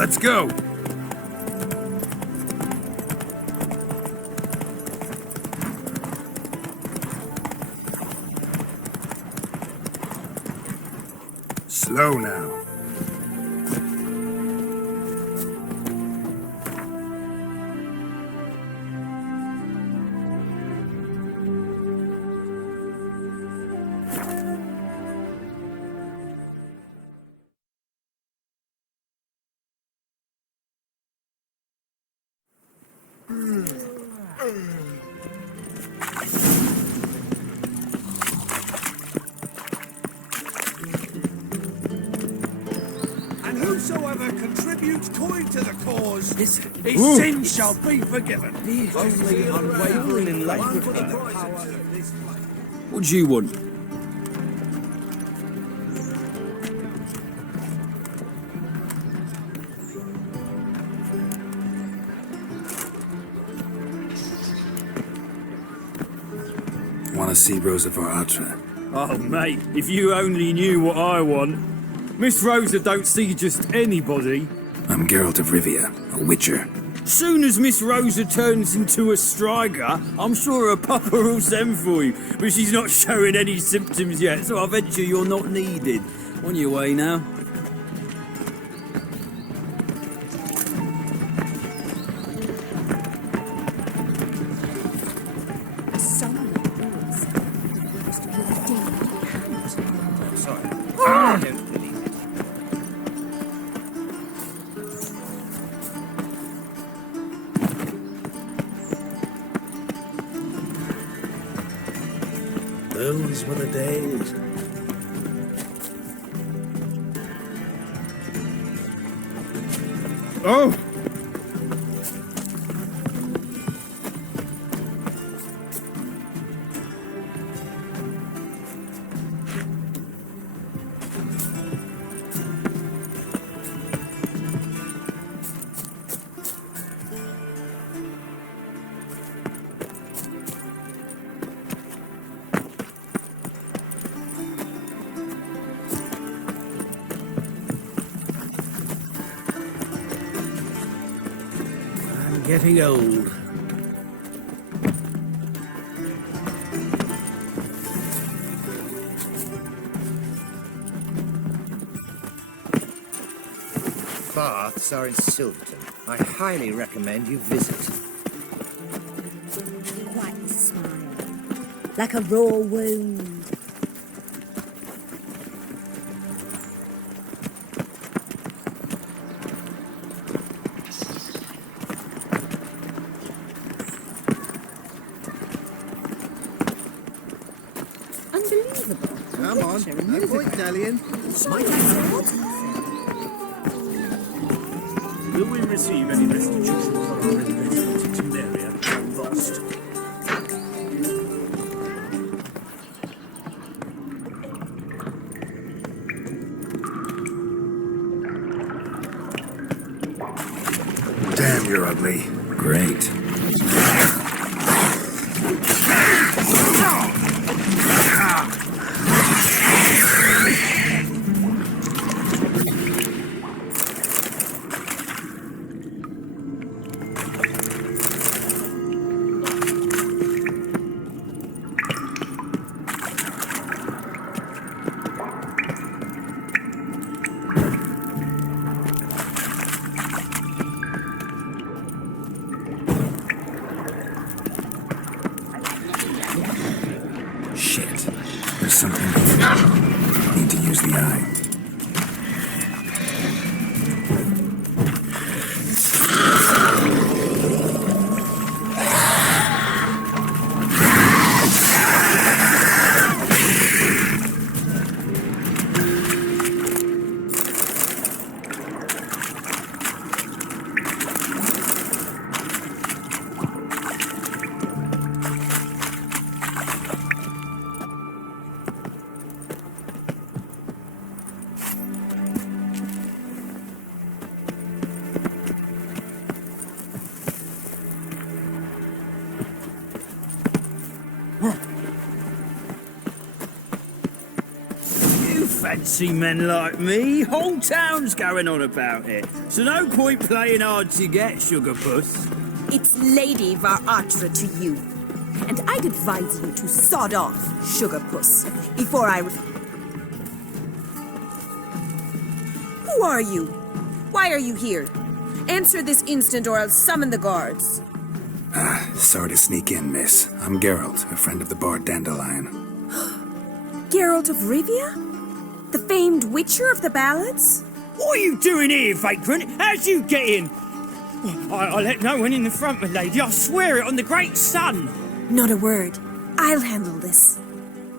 Let's go! Slow now. Whosoever contributes coin to the cause, his sin shall be forgiven. Only unwavering in love with the power of this life. What do you want? Want to see Rosa for Atra? Oh, mate, if you only knew what I want. Miss Rosa don't see just anybody. I'm Geralt of Rivia, a witcher. Soon as Miss Rosa turns into a striker, I'm sure her papa will send for you. But she's not showing any symptoms yet, so I venture you're not needed. On your way now. Those were the days. Oh! Getting old. Baths are in Silverton. I highly recommend you visit. Quite a smile. Like a raw wound. Unbelievable. Come on, no point dallying. Will we receive any restitution for our investment in area and lost? Damn, you're ugly. Great. Need to use the eye. fancy men like me. Whole town's going on about it. So no point playing hard to get, sugar puss. It's Lady world.Atre to you. And I'd advise you to sod off, sugar puss, before I... Who are you? Why are you here? Answer this instant or I'll summon the guards. Sorry to sneak in, miss. I'm Geralt, a friend of the bard Dandelion. Geralt of Rivia? The famed witcher of the ballads? What are you doing here, vagrant? How'd you get in? I let no one in the front, my lady. I swear it on the great sun. Not a word. I'll handle this.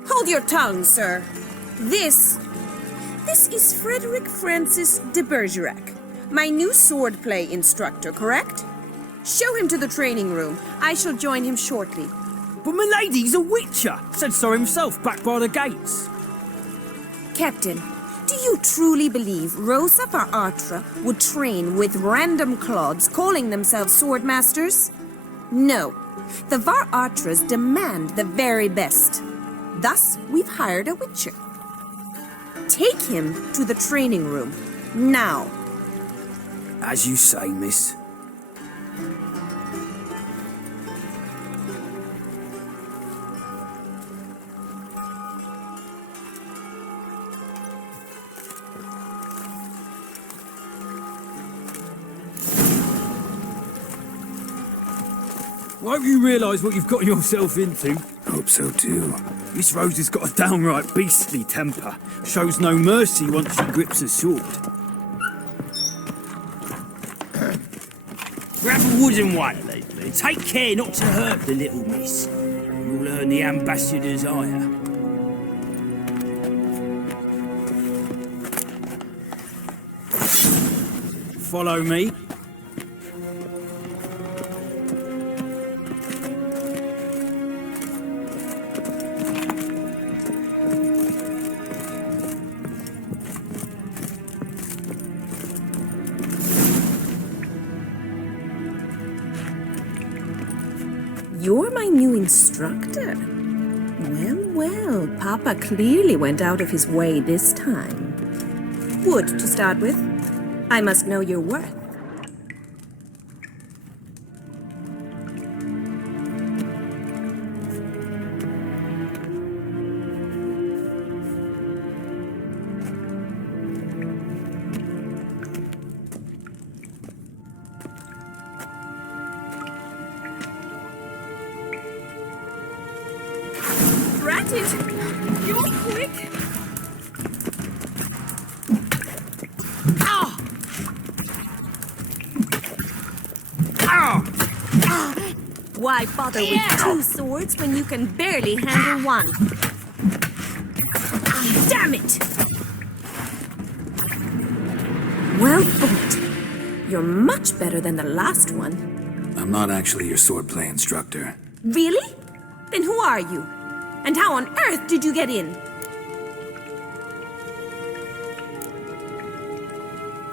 Hold your tongue, sir. This is Frederick Francis de Bergerac, my new swordplay instructor, correct? Show him to the training room. I shall join him shortly. But my lady's a witcher. Said so himself back by the gates. Captain, do you truly believe Rosa world.Atre would train with random clods calling themselves swordmasters? No. The world.Atres demand the very best. Thus, we've hired a witcher. Take him to the training room. Now. As you say, miss. Won't you realise what you've got yourself into? Hope so too. Miss Rose has got a downright beastly temper. Shows no mercy once she grips a sword. Grab a wooden one, lady. Take care not to hurt the little miss. You'll earn the ambassador's ire. Follow me. You're my new instructor? Well, well, Papa clearly went out of his way this time. Wood, to start with. I must know your worth. You're quick. Ow! Ow! Why bother with two swords when you can barely handle one? Damn it! Well fought. You're much better than the last one. I'm not actually your swordplay instructor. Really? Then who are you? And how on earth did you get in?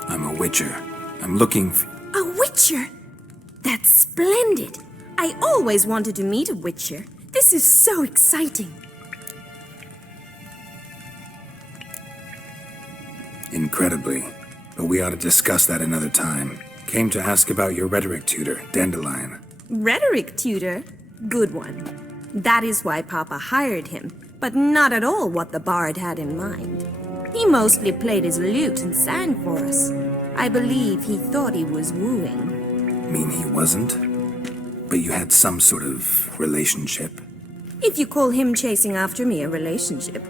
I'm a witcher. I'm looking for... A witcher? That's splendid. I always wanted to meet a witcher. This is so exciting. Incredibly. But we ought to discuss that another time. Came to ask about your rhetoric tutor, Dandelion. Rhetoric tutor? Good one. That is why Papa hired him, but not at all what the bard had in mind. He mostly played his lute and sang for us. I believe he thought he was wooing. Mean he wasn't? But you had some sort of relationship? If you call him chasing after me a relationship.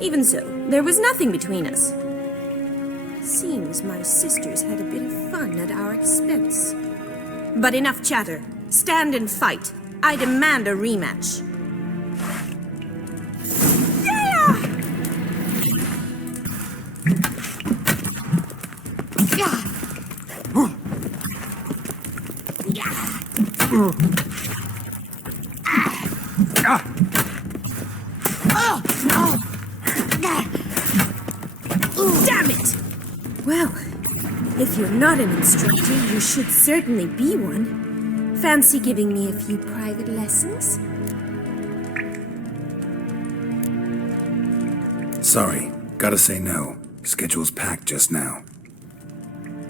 Even so, there was nothing between us. Seems my sisters had a bit of fun at our expense. But enough chatter. Stand and fight. I demand a rematch. Damn it! Well, if you're not an instructor, you should certainly be one. Fancy giving me a few private lessons? Sorry, Gotta say no. Schedule's packed just now.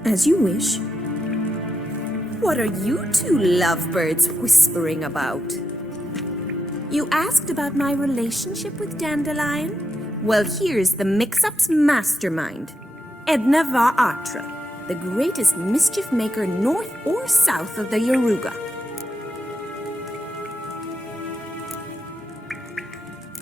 As you wish. What are you two lovebirds whispering about? You asked about my relationship with Dandelion? Well, here's the mix-up's mastermind. Edna Var-Atra, the greatest mischief maker north or south of the Yaruga.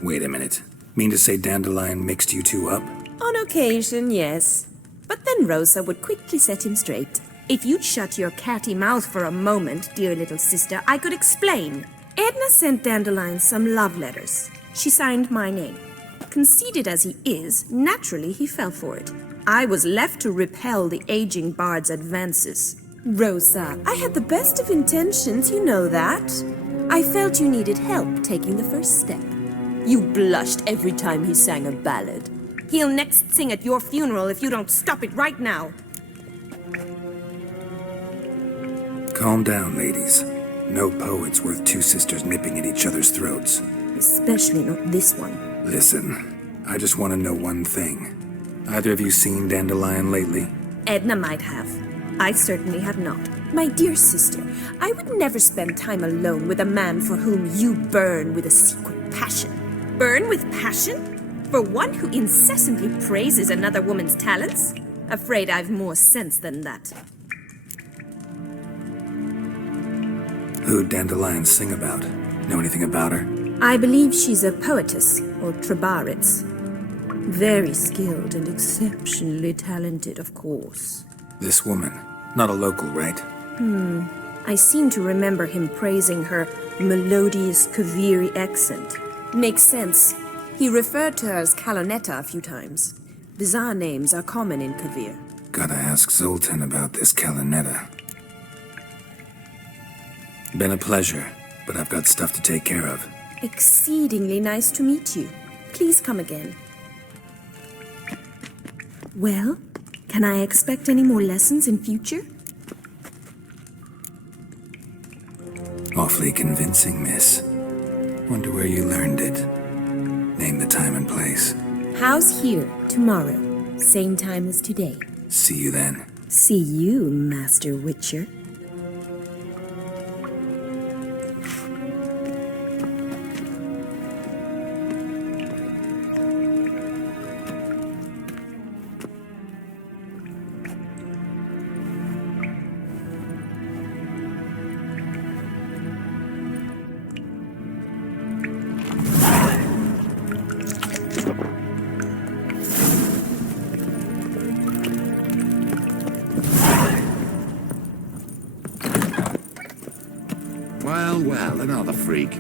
Wait a minute. Mean to say Dandelion mixed you two up? On occasion, yes. But then Rosa would quickly set him straight. If you'd shut your catty mouth for a moment, dear little sister, I could explain. Edna sent Dandelion some love letters. She signed my name. Conceited as he is, naturally he fell for it. I was left to repel the aging bard's advances. Rosa, I had the best of intentions, you know that. I felt you needed help taking the first step. You blushed every time he sang a ballad. He'll next sing at your funeral if you don't stop it right now. Calm down, ladies. No poet's worth two sisters nipping at each other's throats. Especially not this one. Listen, I just want to know one thing. Either of you seen Dandelion lately? Edna might have. I certainly have not. My dear sister, I would never spend time alone with a man for whom you burn with a secret passion. Burn with passion? For one who incessantly praises another woman's talents? Afraid I've more sense than that. Who'd Dandelion sing about? Know anything about her? I believe she's a poetess, or trabaritz. Very skilled and exceptionally talented, of course. This woman. Not a local, right? I seem to remember him praising her melodious Kaviri accent. Makes sense. He referred to her as Kalonetta a few times. Bizarre names are common in Kavir. Gotta ask Zoltan about this Kalonetta. Been a pleasure, but I've got stuff to take care of. Exceedingly nice to meet you. Please come again. Well, can I expect any more lessons in future? Awfully convincing, miss. Wonder where you learned it. Name the time and place. House here, tomorrow. Same time as today. See you then. See you, Master Witcher. Well, another freak.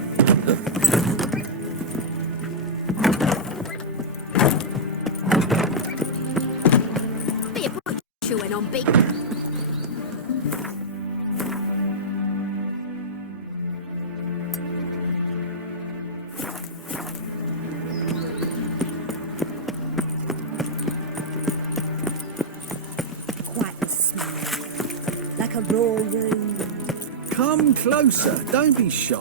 Be a butcher when on beat. Quite the smell. Like a raw wound. Come closer, don't be shy.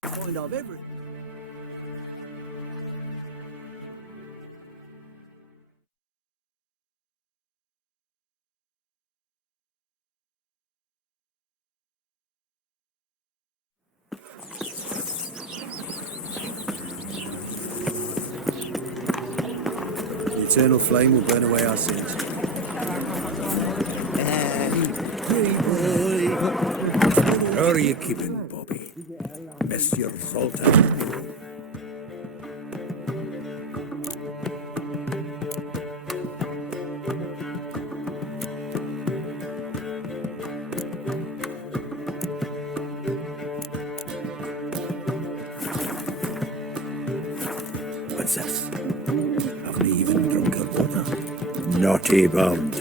Point of everything. The eternal flame will burn away our sins. How are you keeping, Bobby? Monsieur Zoltan. What's this? Haven't even drunk her water. Naughty bird.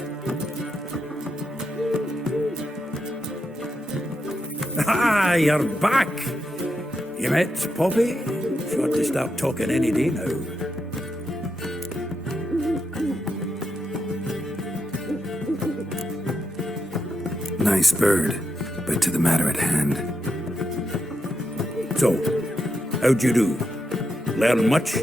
Ah, you're back! You met Poppy? Sure to start talking any day now. Nice bird, but to the matter at hand. So, how'd you do? Learn much?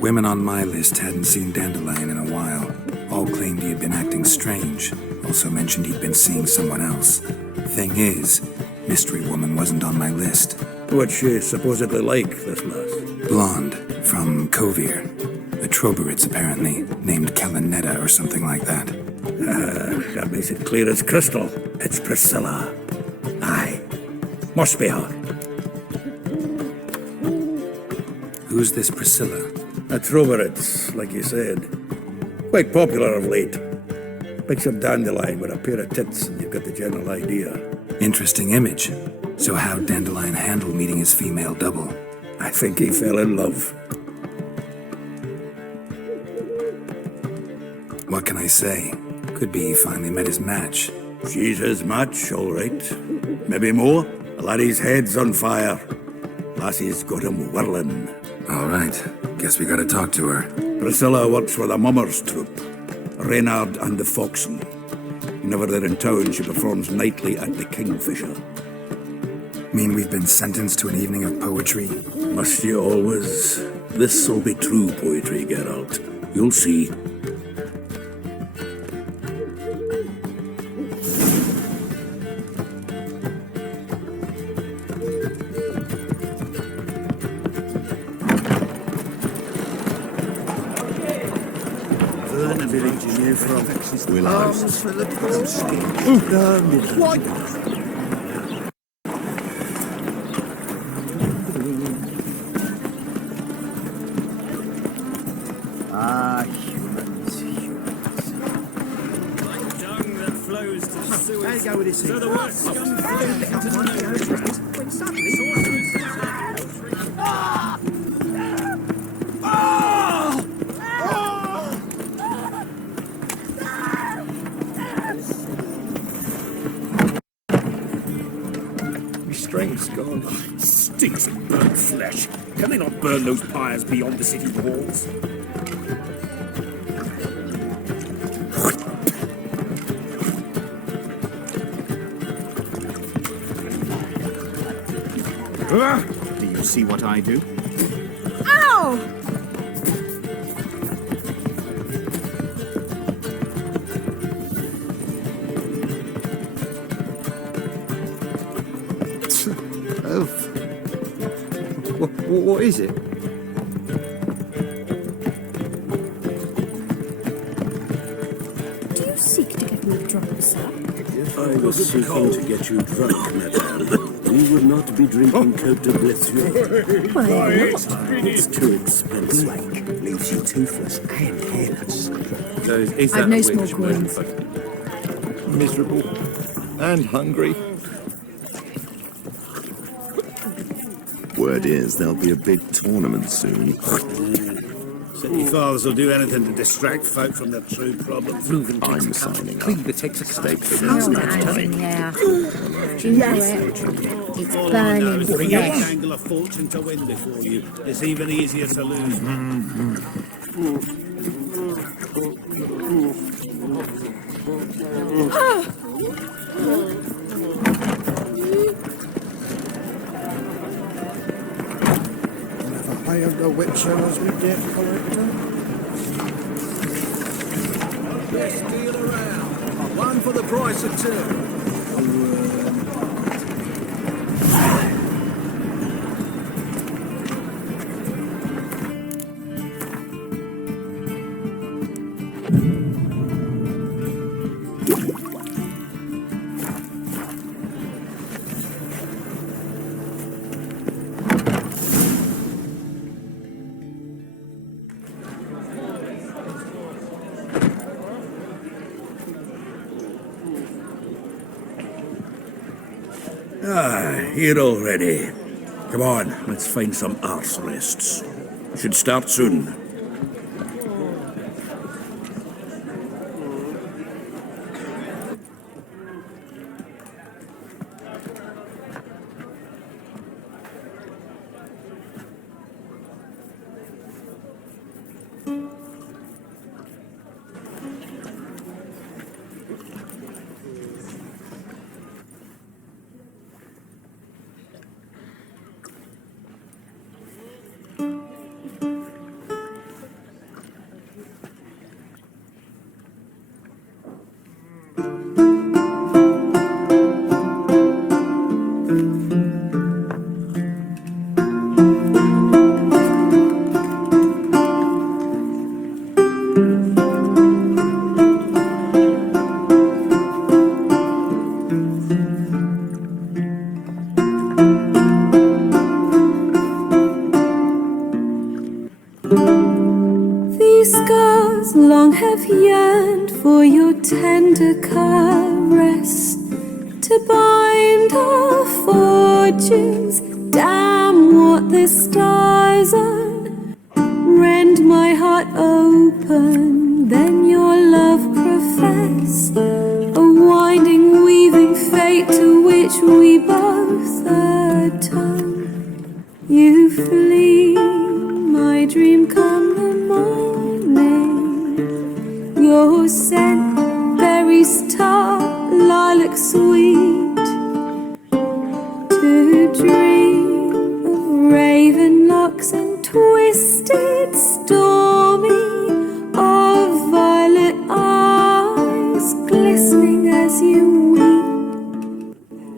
Women on my list hadn't seen Dandelion in a while. All claimed he had been acting strange. Also mentioned he'd been seeing someone else. Thing is, Mystery Woman wasn't on my list. What's she supposedly like, this lass? Blonde, from Kovir. A Troberitz, apparently, named Kalanetta or something like that. That makes it clear as crystal. It's Priscilla. Aye. Must be her. Who's this Priscilla? A Troberitz, like you said. Quite popular of late. Picture Dandelion with a pair of tits and you've got the general idea. Interesting image. So how'd Dandelion handle meeting his female double? I think he fell in love. What can I say? Could be he finally met his match. She's his match, all right. Maybe more. The laddie's head's on fire. Lassie's got him whirling. All right. Guess we gotta talk to her. Priscilla works for the Mummers troupe. Reynard and the Foxen. Whenever they're in town, she performs nightly at the Kingfisher. Mean we've been sentenced to an evening of poetry? Must you always? This'll be true poetry, Geralt. You'll see. Arms for the posting. What? Humans. Dung that flows to sewers. There you go with this. So the word scum When suddenly... Strength's gone. Stinks of burnt flesh. Can they not burn those pyres beyond the city walls? Do you see what I do? Ow! What is it? Do you seek to get me a drop of sap? If I was seeking to get you drunk, madame, we would not be drinking Cote de Blessure. Why not? It's too expensive. Leaves you toothless and hairless. I've no small coins. Miserable and hungry. Word is there'll be a big tournament soon. City fathers will do anything to distract folk from their true problems. I'm signing up. Stake for Oh, this next yeah. time. Do you know it? It's burning If you flesh. angle a fortune to win before you, it's even easier to lose. Hired the Witcher as we debt collector. Best deal around. One for the price of two. Here already. Come on, let's find some arse rests. Should start soon. These scars long have yearned for your tender caress, to bind our fortunes. Damn what the stars are. Rend my heart open, then your love profess, a winding, weaving fate to which we both atone. You flee, my dream come the morning. Your scent, berry star, lilac sweet. To dream of raven locks and twisted, stormy, of violet eyes glistening as you weep.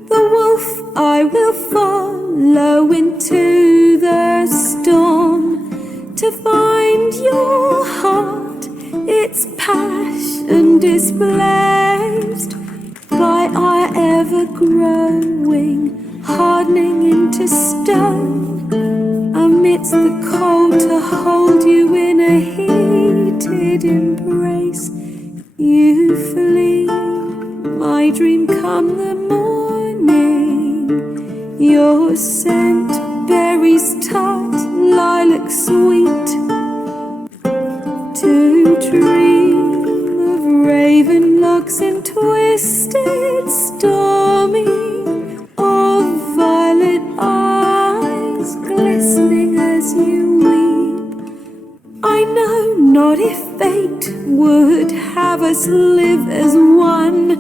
The wolf I will follow into the storm, to find your heart, its passion displaced by our ever-growing, hardening into stone, amidst the cold to hold you in a heated embrace. You flee, my dream come the morning, your scent, berries tart, lilac sweet. To dream of raven locks and twisted, stormy, of violet eyes glistening as you weep. I know not if fate would have us live as one,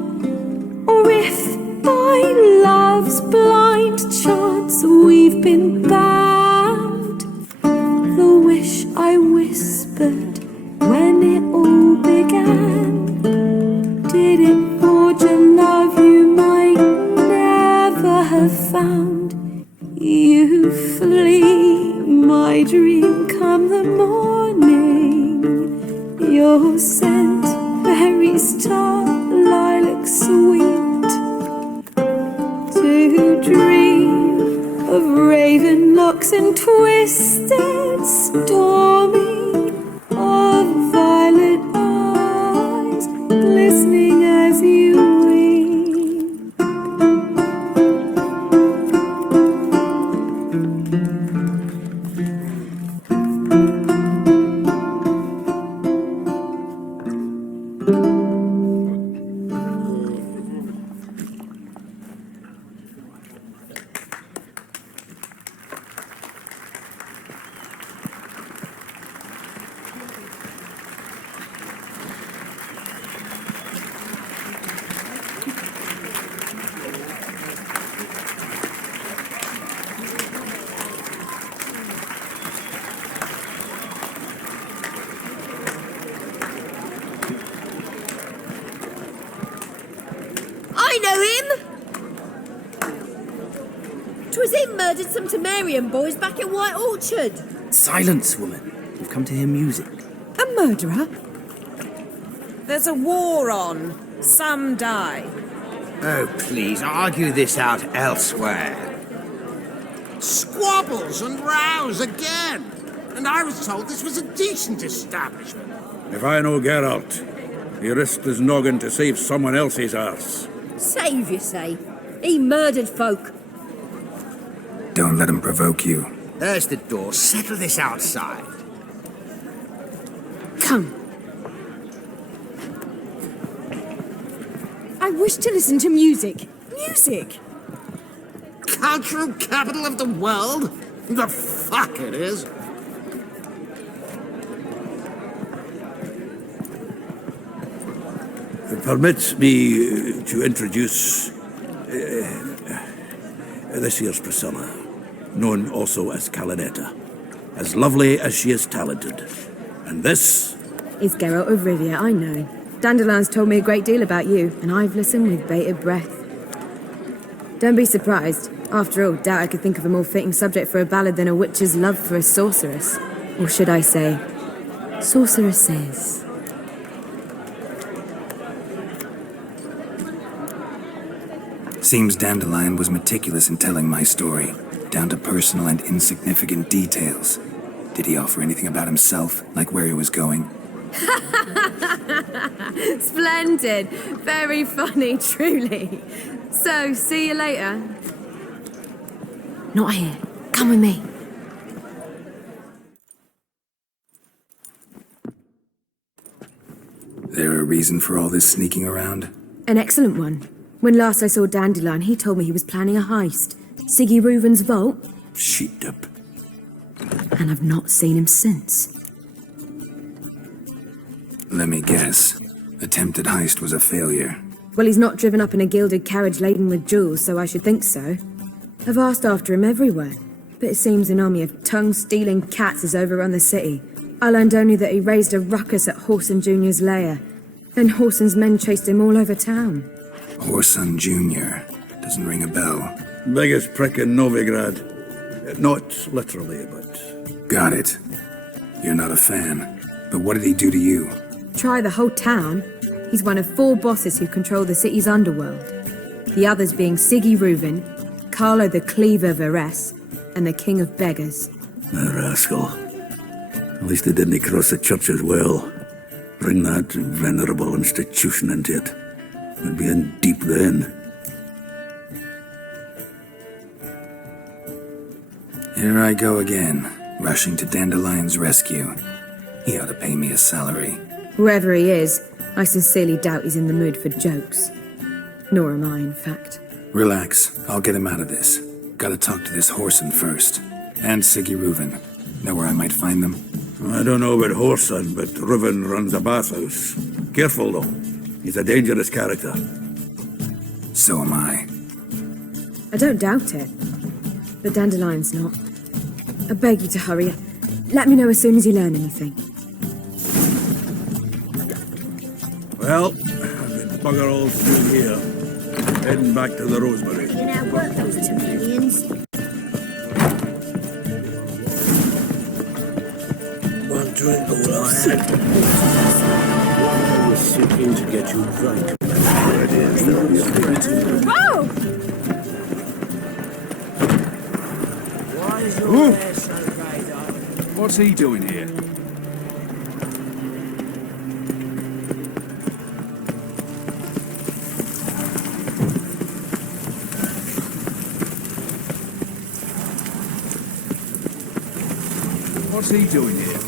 or if by love's blind chance we've been bound. The wish I whispered when it all began, did it forge a love you might never have found? You flee, my dream come the morning, your scent, berries tart, lilac sweet. To dream of raven locks and twisted, stormy, of violet eyes glistening as you weep. I know him! 'Twas him murdered some Temerian boys back in White Orchard. Silence, woman. We've come to hear music. A murderer? There's a war on. Some die. Oh, please, argue this out elsewhere. Squabbles and rows again. And I was told this was a decent establishment. If I know Geralt, he risked his noggin to save someone else's arse. Save, you say? He murdered folk. Don't let him provoke you. There's the door. Settle this outside. Come. I wish to listen to music. Music! Cultural capital of the world? The fuck it is. Permit me to introduce this here's Priscilla, known also as Calinetta, as lovely as she is talented. And this Is Geralt of Rivia, I know. Dandelion's told me a great deal about you, and I've listened with bated breath. Don't be surprised. After all, doubt I could think of a more fitting subject for a ballad than a witch's love for a sorceress. Or should I say, sorceresses. Seems Dandelion was meticulous in telling my story, down to personal and insignificant details. Did he offer anything about himself, like where he was going? Splendid. Very funny, truly. So, see you later. Not here. Come with me. There a reason for all this sneaking around? An excellent one. When last I saw Dandelion, he told me he was planning a heist. Siggy Reuven's vault. Shit up. And I've not seen him since. Let me guess. Attempted heist was a failure. Well, he's not driven up in a gilded carriage laden with jewels, so I should think so. I've asked after him everywhere, but it seems an army of tongue-stealing cats has overrun the city. I learned only that he raised a ruckus at Whoreson Jr.'s lair. Then Whoreson's men chased him all over town. Whoreson Jr. Doesn't ring a bell. Biggest prick in Novigrad. Not literally, but... Got it. You're not a fan. But what did he do to you? Try the whole town. He's one of 4 bosses who control the city's underworld. The others being Siggy Reuven, Carlo the Cleaver Varese, and the King of Beggars. A rascal. At least they didn't cross the church as well. Bring that venerable institution into it. We'd be in deep then. Here I go again, rushing to Dandelion's rescue. He ought to pay me a salary. Whoever he is, I sincerely doubt he's in the mood for jokes. Nor am I, in fact. Relax, I'll get him out of this. Gotta talk to this Whoreson first. And Siggy Reuven. Know where I might find them? I don't know about Whoreson, but Reuven runs a bathhouse. Careful, though. He's a dangerous character. So am I. I don't doubt it. But Dandelion's not. I beg you to hurry. Let me know as soon as you learn anything. Well, I've been bugger all through here. Heading back to the Rosemary. You know, work those 2 millions. One drink all I had. I was seeking to get you drunk. Whoa! Why is your hair so grey, darling? What's he doing here? What's he doing here?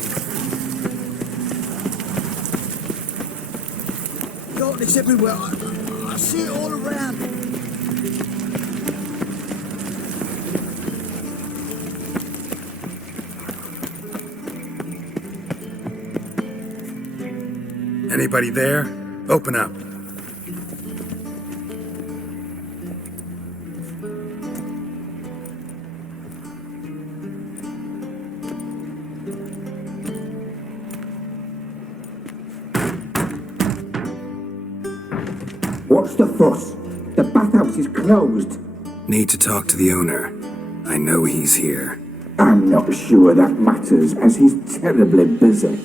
Darkness everywhere. I see it all around. Anybody there? Open up. What's the fuss? The bathhouse is closed. Need to talk to the owner. I know he's here. I'm not sure that matters, as he's terribly busy.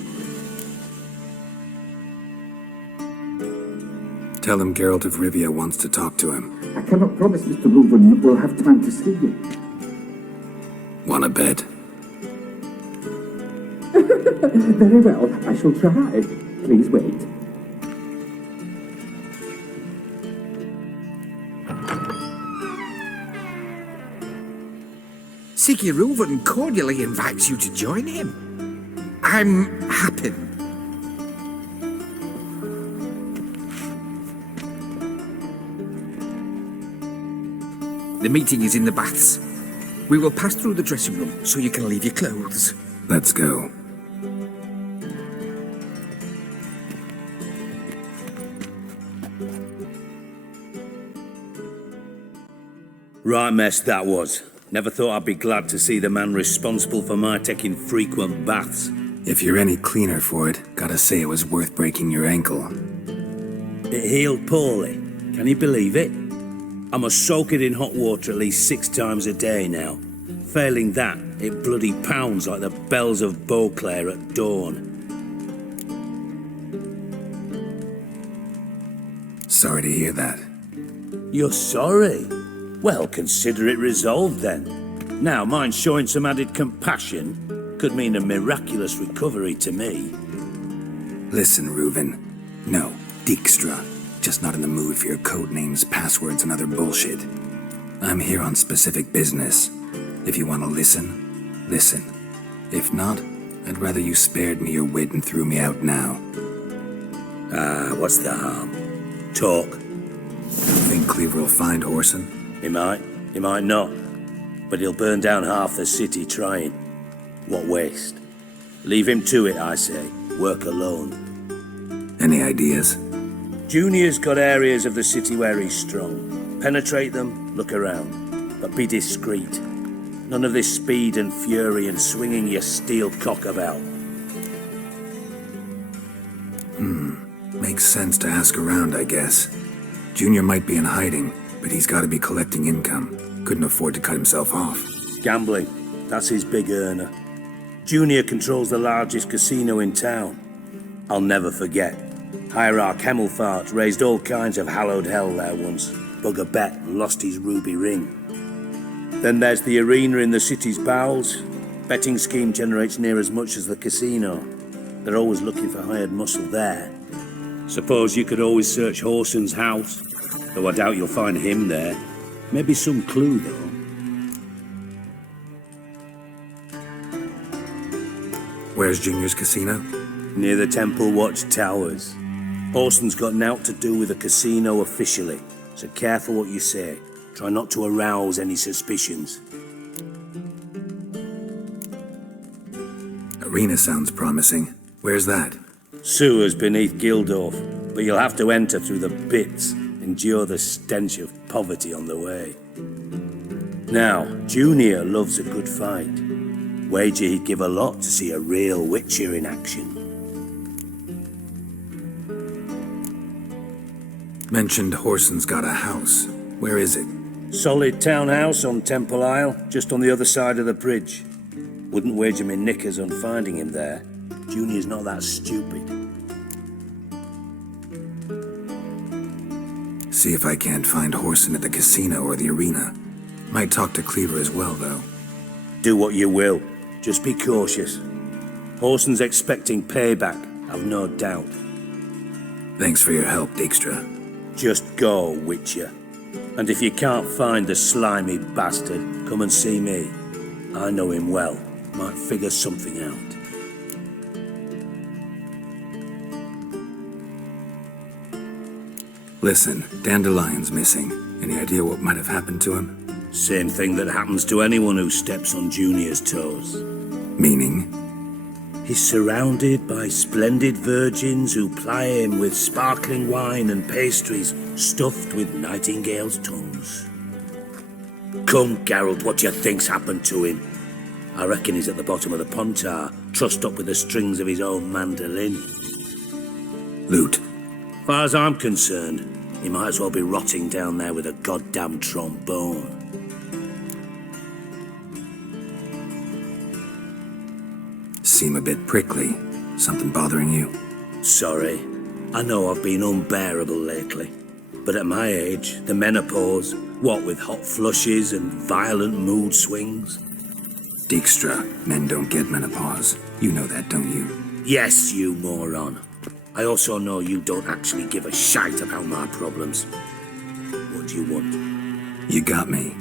Tell him Geralt of Rivia wants to talk to him. I cannot promise Mr. Reuven will have time to see you. Wanna bet? Very well, I shall try. Please wait. Siggy Reuven cordially invites you to join him. I'm happy. The meeting is in the baths. We will pass through the dressing room so you can leave your clothes. Let's go. Right mess that was. Never thought I'd be glad to see the man responsible for my taking frequent baths. If you're any cleaner for it, gotta say it was worth breaking your ankle. It healed poorly. Can you believe it? I must soak it in hot water at least 6 times a day now. Failing that, it bloody pounds like the bells of Beauclair at dawn. Sorry to hear that. You're sorry? Well, consider it resolved then. Now, mind showing some added compassion could mean a miraculous recovery to me. Listen, Reuven. No, Dijkstra. Just not in the mood for your code names, passwords, and other bullshit. I'm here on specific business. If you want to listen, listen. If not, I'd rather you spared me your wit and threw me out now. What's the harm? Talk. Think Cleaver will find Horson? He might not. But he'll burn down half the city trying. What waste? Leave him to it, I say. Work alone. Any ideas? Junior's got areas of the city where he's strong. Penetrate them, look around. But be discreet. None of this speed and fury and swinging your steel cock about. Makes sense to ask around, I guess. Junior might be in hiding, but he's got to be collecting income. Couldn't afford to cut himself off. Gambling. That's his big earner. Junior controls the largest casino in town. I'll never forget. Hierarch Hemmelfart raised all kinds of hallowed hell there once. Bug a bet and lost his ruby ring. Then there's the arena in the city's bowels. Betting scheme generates near as much as the casino. They're always looking for hired muscle there. Suppose you could always search Horson's house, though I doubt you'll find him there. Maybe some clue, though. Where's Junior's casino? Near the Temple Watch Towers. Horson's got naught to do with the casino officially, so careful what you say. Try not to arouse any suspicions. Arena sounds promising. Where's that? Sewers beneath Gildorf, but you'll have to enter through the pits, endure the stench of poverty on the way. Now, Junior loves a good fight. Wager he'd give a lot to see a real Witcher in action. Mentioned Horson's got a house. Where is it? Solid townhouse on Temple Isle, just on the other side of the bridge. Wouldn't wager me knickers on finding him there. Junior's not that stupid. See if I can't find Horson at the casino or the arena. Might talk to Cleaver as well, though. Do what you will. Just be cautious. Horson's expecting payback, I've no doubt. Thanks for your help, Dijkstra. Just go, Witcher. And if you can't find the slimy bastard, come and see me. I know him well. Might figure something out. Listen, Dandelion's missing. Any idea what might have happened to him? Same thing that happens to anyone who steps on Junior's toes. Meaning? He's surrounded by splendid virgins who ply him with sparkling wine and pastries stuffed with nightingales' tongues. Come, Geralt, what do you think's happened to him? I reckon he's at the bottom of the Pontar, trussed up with the strings of his own mandolin. Loot. Far as I'm concerned, he might as well be rotting down there with a goddamn trombone. Seem a bit prickly. Something bothering you? Sorry. I know I've been unbearable lately. But at my age, the menopause, what with hot flushes and violent mood swings? Dijkstra, men don't get menopause. You know that, don't you? Yes, you moron. I also know you don't actually give a shite about my problems. What do you want? You got me.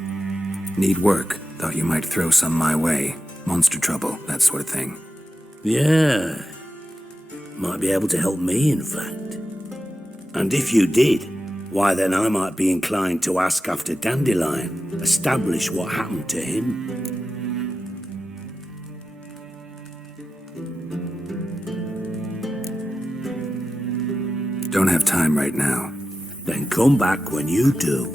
Need work. Thought you might throw some my way. Monster trouble, that sort of thing. Yeah. Might be able to help me, in fact. And if you did, why then I might be inclined to ask after Dandelion, establish what happened to him. Don't have time right now. Then come back when you do.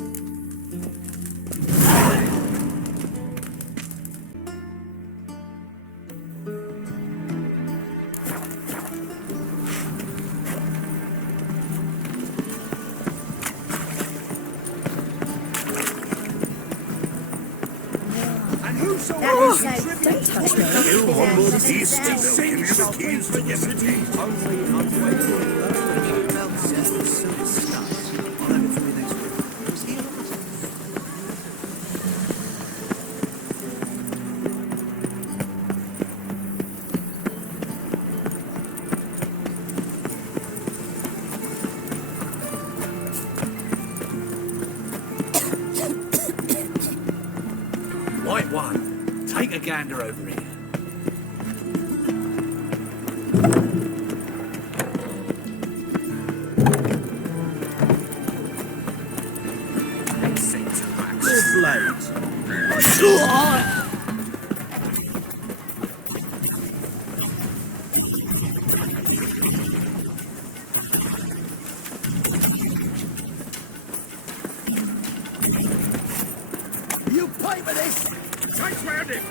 Whosoever Don't touch me. You humble beast, give me the keys to the city. Only unwavering White one, take a gander over here. blades. You pay for this! Take round it!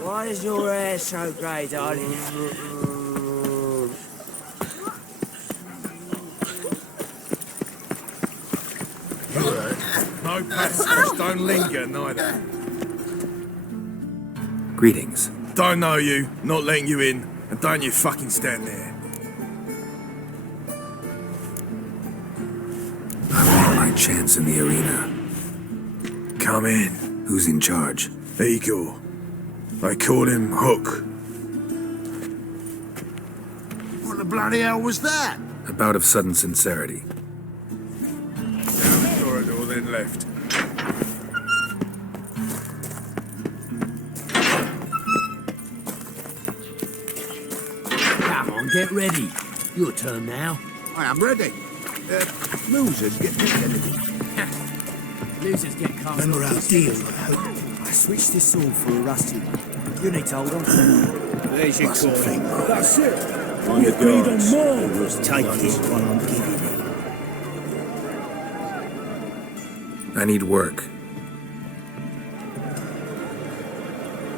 Why is your hair so grey, darling? No passengers don't linger, neither. Greetings. Don't know you, not letting you in, and don't you fucking stand there. I've had my chance in the arena. Come in. Who's in charge? Eagle. They call him Hook. What the bloody hell was that? A bout of sudden sincerity. Down the corridor, then left. Come on, get ready. Your turn now. I am ready. Losers get anything. Losers get cast. Remember our deal, I switched this all for a rusty one. You need to hold on to it. There's your call. That's it. On the Agreed on guards. more. Take it while I'm giving it. I need work.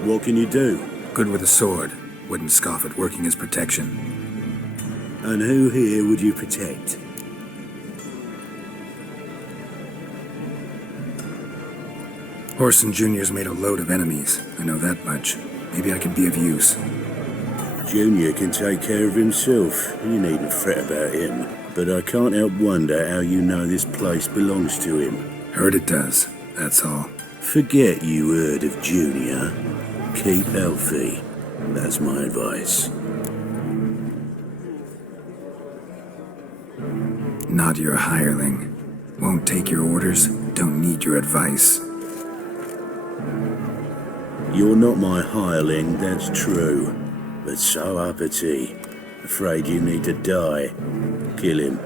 What can you do? Good with a sword. Wouldn't scoff at working as protection. And who here would you protect? Horson Jr.'s made a load of enemies. I know that much. Maybe I can be of use. Junior can take care of himself. You needn't fret about him. But I can't help wonder how you know this place belongs to him. Heard it does, that's all. Forget you heard of Junior. Keep healthy. That's my advice. Not your hireling. Won't take your orders, don't need your advice. You're not my hireling, that's true. But so uppity. Afraid you need to die. Kill him.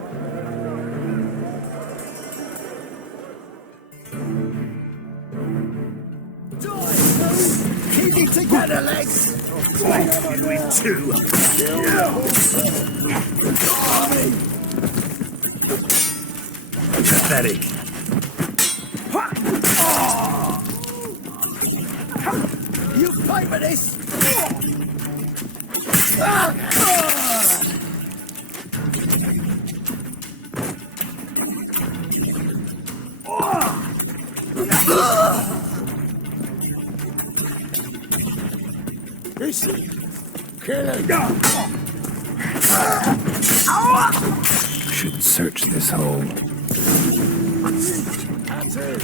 Keep it together, legs! I'll you in two. Pathetic. You pay for this! Should search this hole. That's it.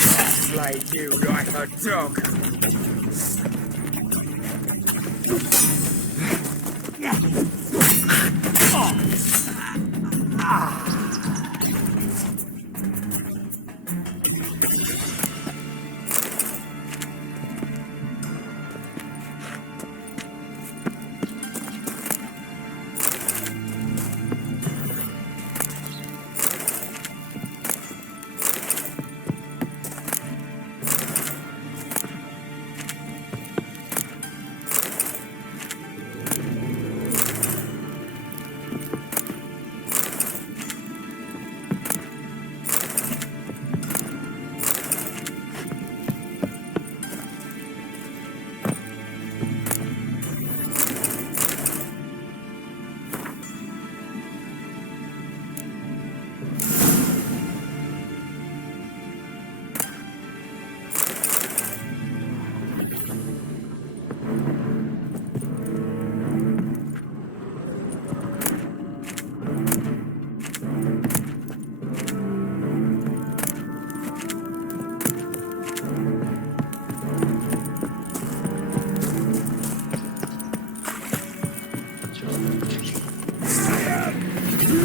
Slayed you like a dog.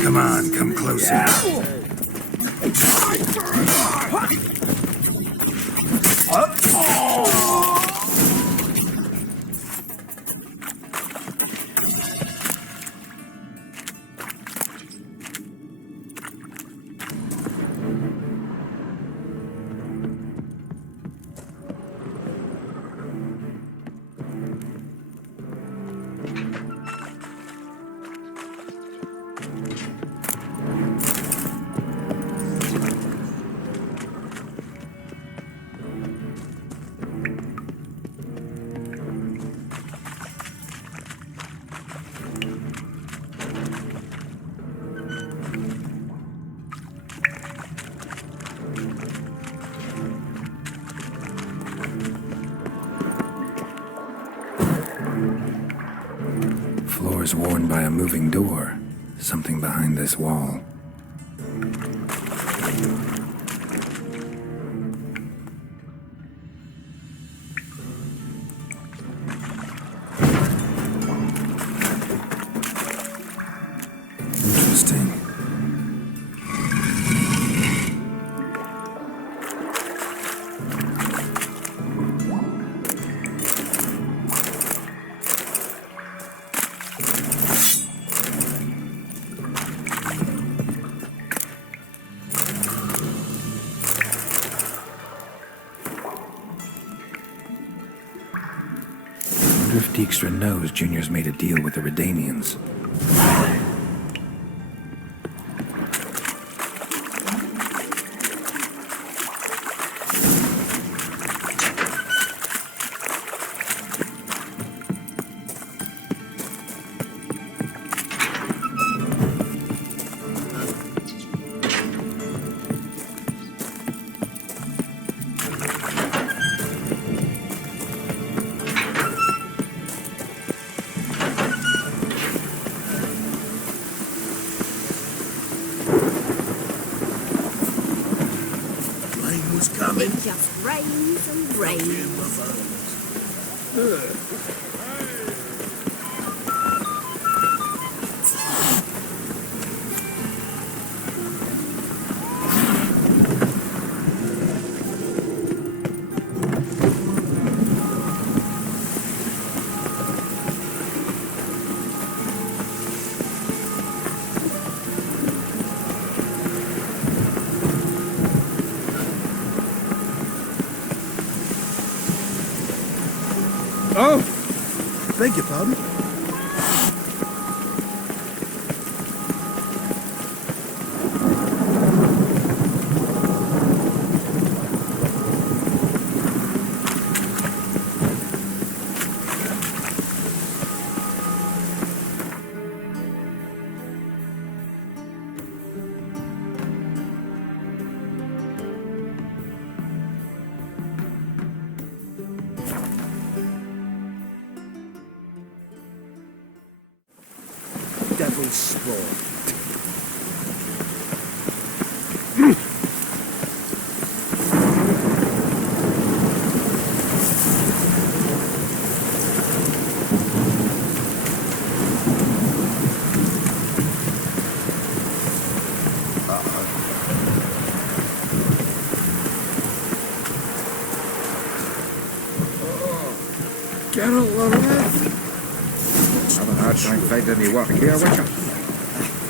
Come on, come closer. Floors worn by a moving door. Something behind this wall. Interesting. If Dijkstra knows Junior's made a deal with the Redanians. Just rains and rains. Oh, beg your pardon. Devil's spawn. Geralt.Points. Have a hard time finding any work here, Witcher.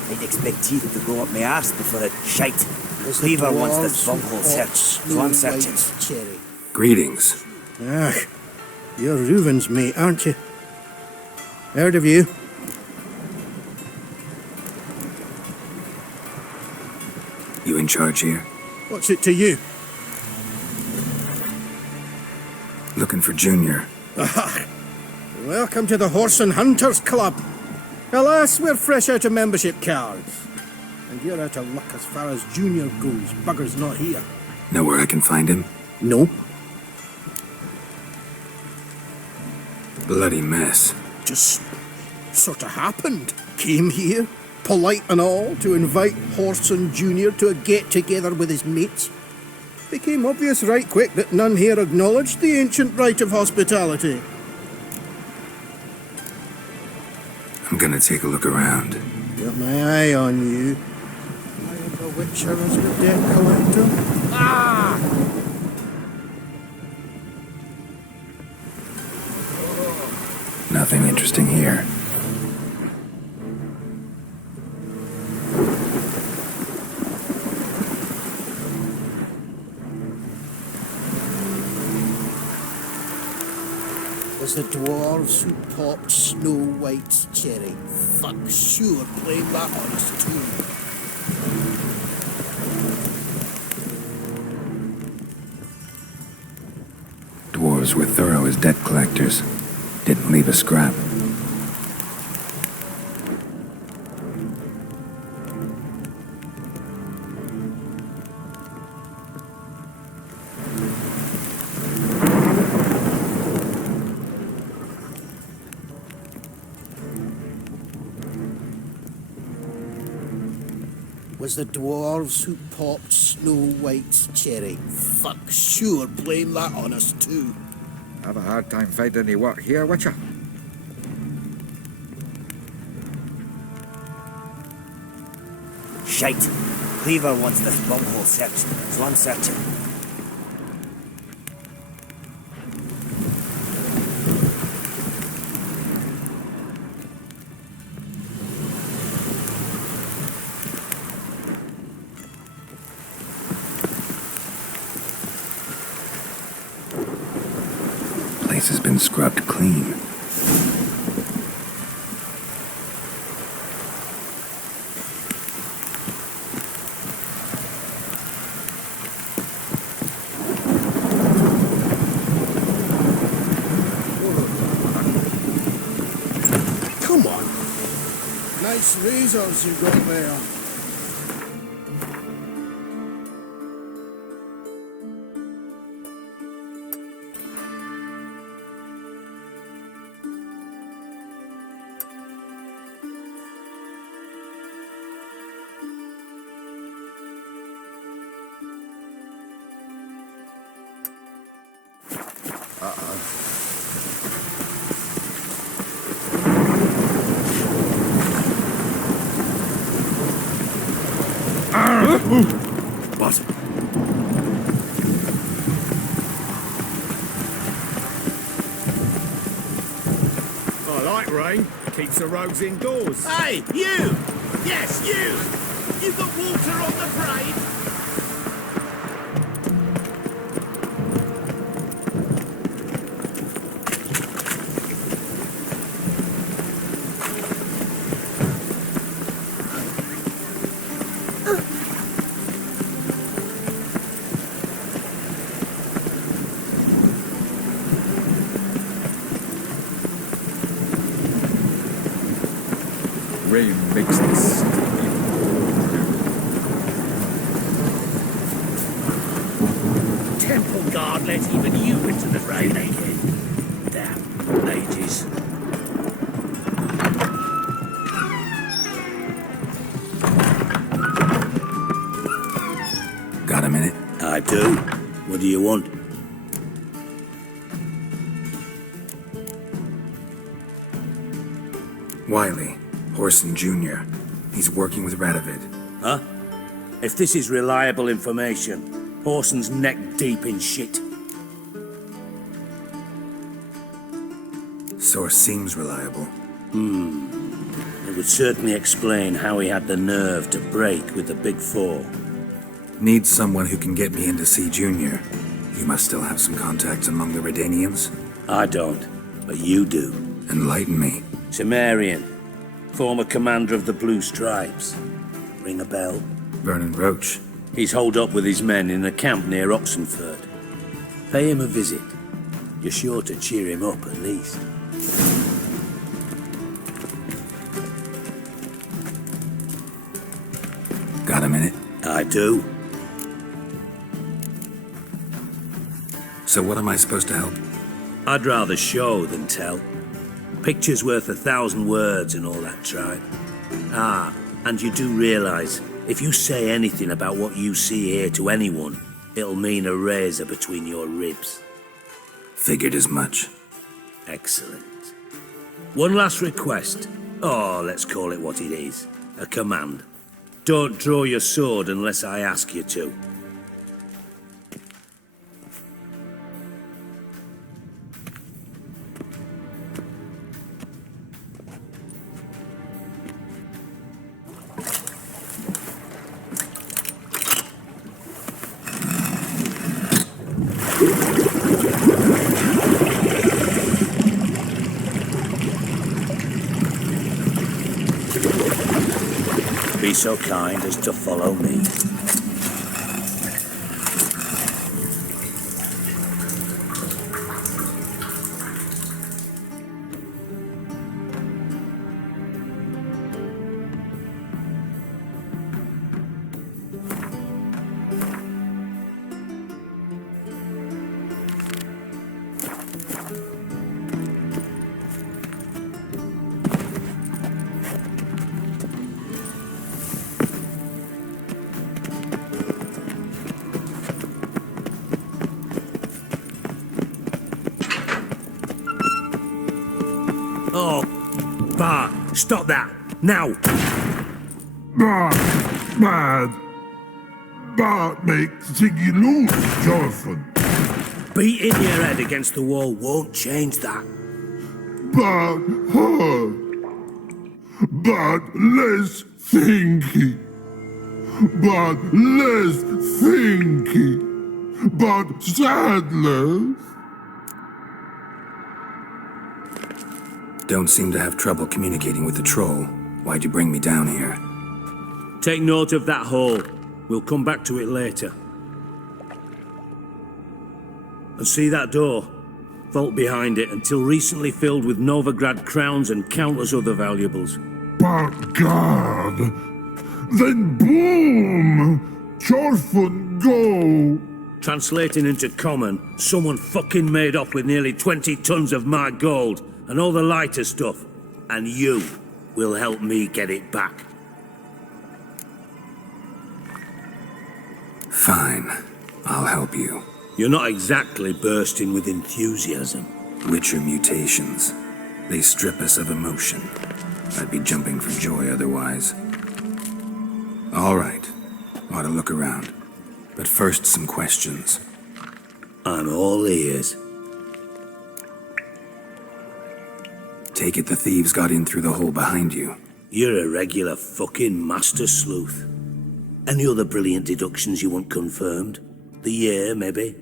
I'd expect teeth to go up my arse before it shite. Cleaver wants this bunghole searched, so I'm searching. Cherry. Greetings. Ah, you're Reuven's mate, aren't you? Heard of you. You in charge here? What's it to you? Looking for Junior. Ah, welcome to the Horse and Hunters Club. Alas, we're fresh out of membership cards. And you're out of luck as far as Junior goes. Bugger's not here. Know where I can find him? No. Bloody mess. Just sort of happened. Came here, polite and all, to invite Horson Junior to a get-together with his mates. Became obvious right quick that none here acknowledged the ancient rite of hospitality. I'm gonna take a look around. Got my eye on you. I am the Witcher as the debt collector. Ah! Nothing interesting here. Was the dwarves who popped Snow White's cherry. Fuck, sure, blame that on us too. Dwarves were thorough as debt collectors. Didn't leave a scrap. Was the dwarves who popped Snow White's cherry. Fuck, sure, blame that on us too. Have a hard time finding any work here, Witcher. Shite. Cleaver wants this bunghole searched, so I'm searching. Place has been scrubbed clean. Come on. Nice razors you got there. What? I like rain. Keeps the roads indoors. Hey, you! Yes, you! You got water on the parade? Rain makes this. Temple guard let even you into the rain again. Damn ages. Got a minute? I do. What do you want? Wiley, Horson Jr. He's working with REDengine. Huh? If this is reliable information, Horson's neck deep in shit. Source seems reliable. It would certainly explain how he had the nerve to break with the Big Four. Need someone who can get me into C Jr. You must still have some contacts among the Redanians? I don't, but you do. Enlighten me. Cimmerian, former commander of the Blue Stripes. Ring a bell? Vernon Roach. He's holed up with his men in a camp near Oxenford. Pay him a visit. You're sure to cheer him up at least. Got a minute? I do. So what am I supposed to help? I'd rather show than tell. Picture's worth 1,000 words and all that tribe. Ah, and you do realize, if you say anything about what you see here to anyone, it'll mean a razor between your ribs. Figured as much. Excellent. One last request. Oh, let's call it what it is. A command. Don't draw your sword unless I ask you to. Be so kind as to follow me. Oh, Bart, stop that, now! Bad. Bart makes thingy loose, Jonathan. Beating your head against the wall won't change that. But hard. But less thinky. But less thinky. But sadless. Don't seem to have trouble communicating with the troll. Why'd you bring me down here? Take note of that hole. We'll come back to it later. And see that door? Vault behind it, until recently filled with Novigrad crowns and countless other valuables. But God! Then boom! Chorfun go! Translating into common, someone fucking made off with nearly 20 tons of my gold, and all the lighter stuff. And you will help me get it back. Fine. I'll help you. You're not exactly bursting with enthusiasm. Witcher mutations. They strip us of emotion. I'd be jumping for joy otherwise. All right. Ought to look around. But first, some questions. I'm all ears. Take it the thieves got in through the hole behind you. You're a regular fucking master sleuth. Any other brilliant deductions you want confirmed? The year, maybe?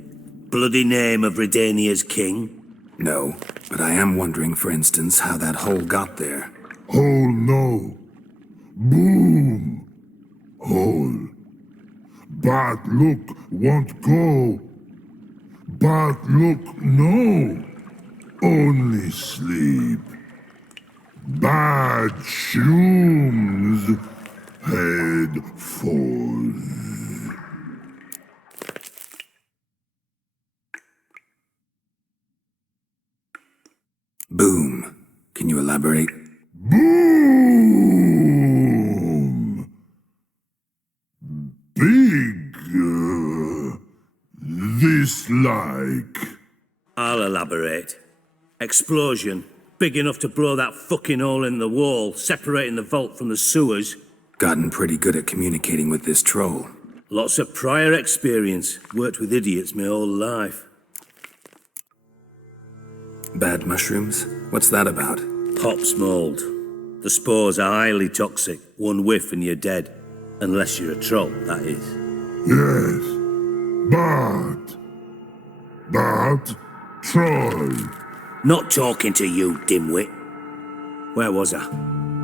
Bloody name of Redania's king? No, but I am wondering, for instance, how that hole got there. Hole no. Boom. Hole. Bad look won't go. Bad look no. Only sleep. Bad shrooms. Head falls. Boom. Can you elaborate? Boom! Big. This like. I'll elaborate. Explosion. Big enough to blow that fucking hole in the wall, separating the vault from the sewers. Gotten pretty good at communicating with this troll. Lots of prior experience. Worked with idiots my whole life. Bad mushrooms? What's that about? Hops mold. The spores are highly toxic. One whiff and you're dead. Unless you're a troll, that is. Yes. But. Troll. Not talking to you, dimwit. Where was I?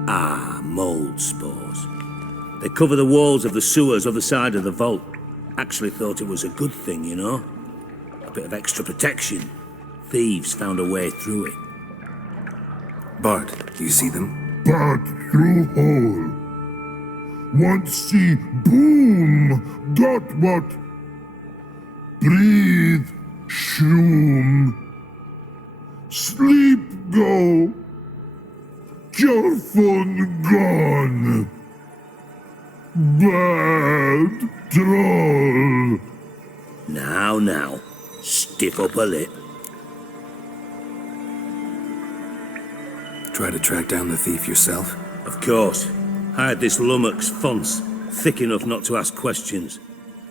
Ah, mold spores. They cover the walls of the sewers other side of the vault. Actually thought it was a good thing, you know? A bit of extra protection. Thieves found a way through it. Bart, you see them? Bart through hole. Want see boom. Got what? Breathe. Shroom. Sleep go. Your phone gone. Bad troll. Now. Stiff up a lip. Try to track down the thief yourself? Of course. I had this lummox Fonce, thick enough not to ask questions.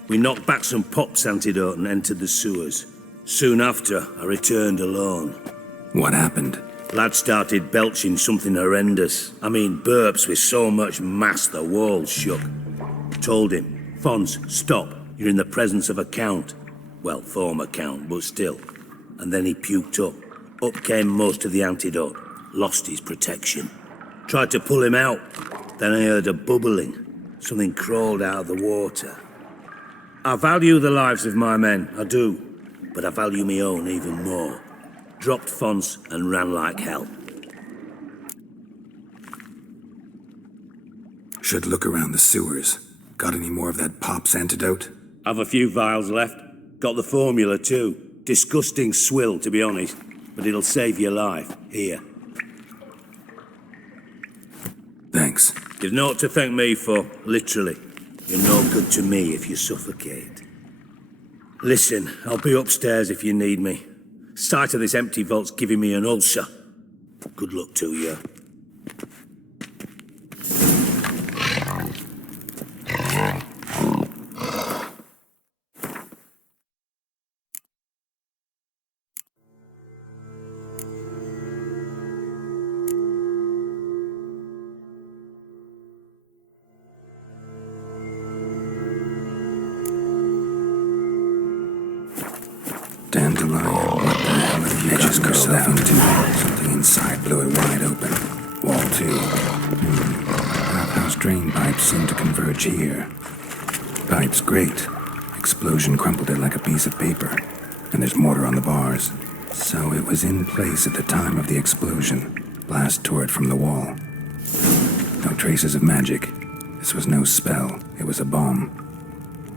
We knocked back some Pop's antidote and entered the sewers. Soon after, I returned alone. What happened? Lad started belching something horrendous. I mean, burps with so much mass the walls shook. Told him, Fonce, stop. You're in the presence of a count. Well, former count, but still. And then he puked up. Up came most of the antidote. Lost his protection. Tried to pull him out. Then I heard a bubbling. Something crawled out of the water. I value the lives of my men, I do. But I value my own even more. Dropped Fonce and ran like hell. Should look around the sewers. Got any more of that Pop's antidote? I've a few vials left. Got the formula too. Disgusting swill, to be honest. But it'll save your life. Here. Thanks. You've naught to thank me for, literally. You're no good to me if you suffocate. Listen, I'll be upstairs if you need me. Sight of this empty vault's giving me an ulcer. Good luck to you. Dandelion, what the hell have you got yourself into? Something inside blew it wide open. Wall 2. Outhouse drain pipes seem to converge here. Pipe's great. Explosion crumpled it like a piece of paper. And there's mortar on the bars. So it was in place at the time of the explosion. Blast tore it from the wall. No traces of magic. This was no spell. It was a bomb.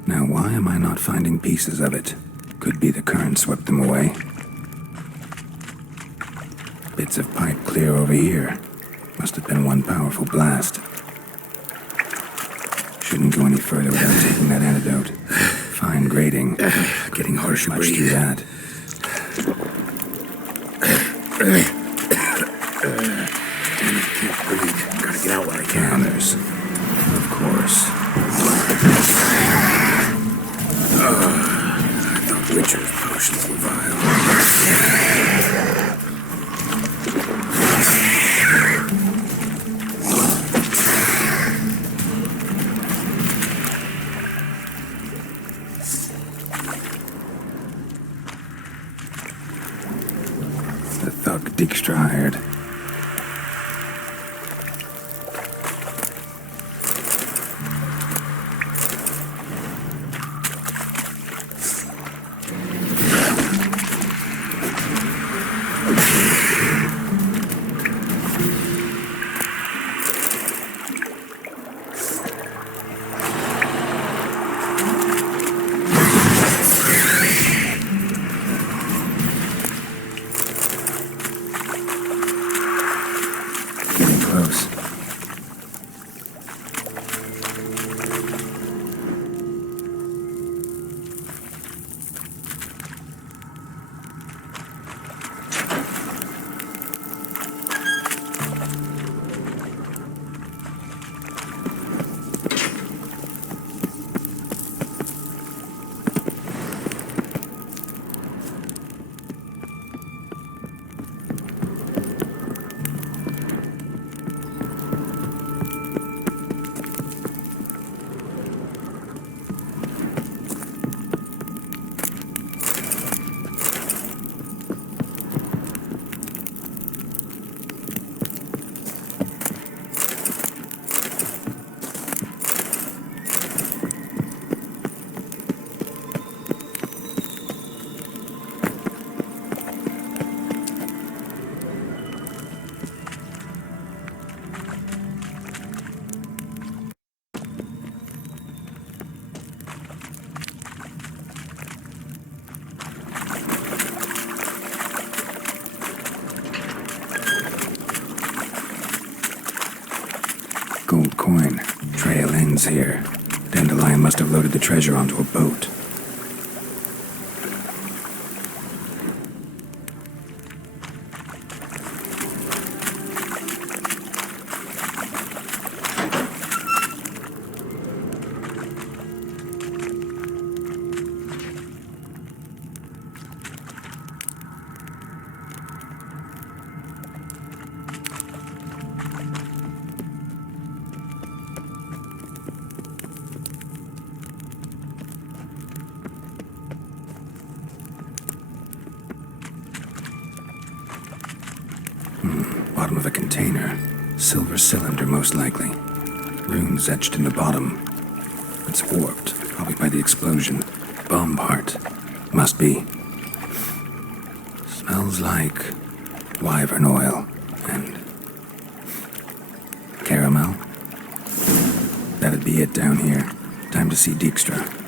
Now why am I not finding pieces of it? Could be the current swept them away. Bits of pipe clear over here. Must have been one powerful blast. Shouldn't go any further without taking that antidote. Fine grading. Getting harsh to breathe. Do that. Can't breathe. Gotta get out while I can. Others. Of course. Witcher's potions were vile. The thug Dijkstra hired. Gold coin. Trail ends here. Dandelion must have loaded the treasure onto a boat. Bottom of a container. Silver cylinder, most likely. Runes etched in the bottom. It's warped, probably by the explosion. Bomb part. Must be. Smells like wyvern oil and caramel. That'd be it down here. Time to see Dijkstra.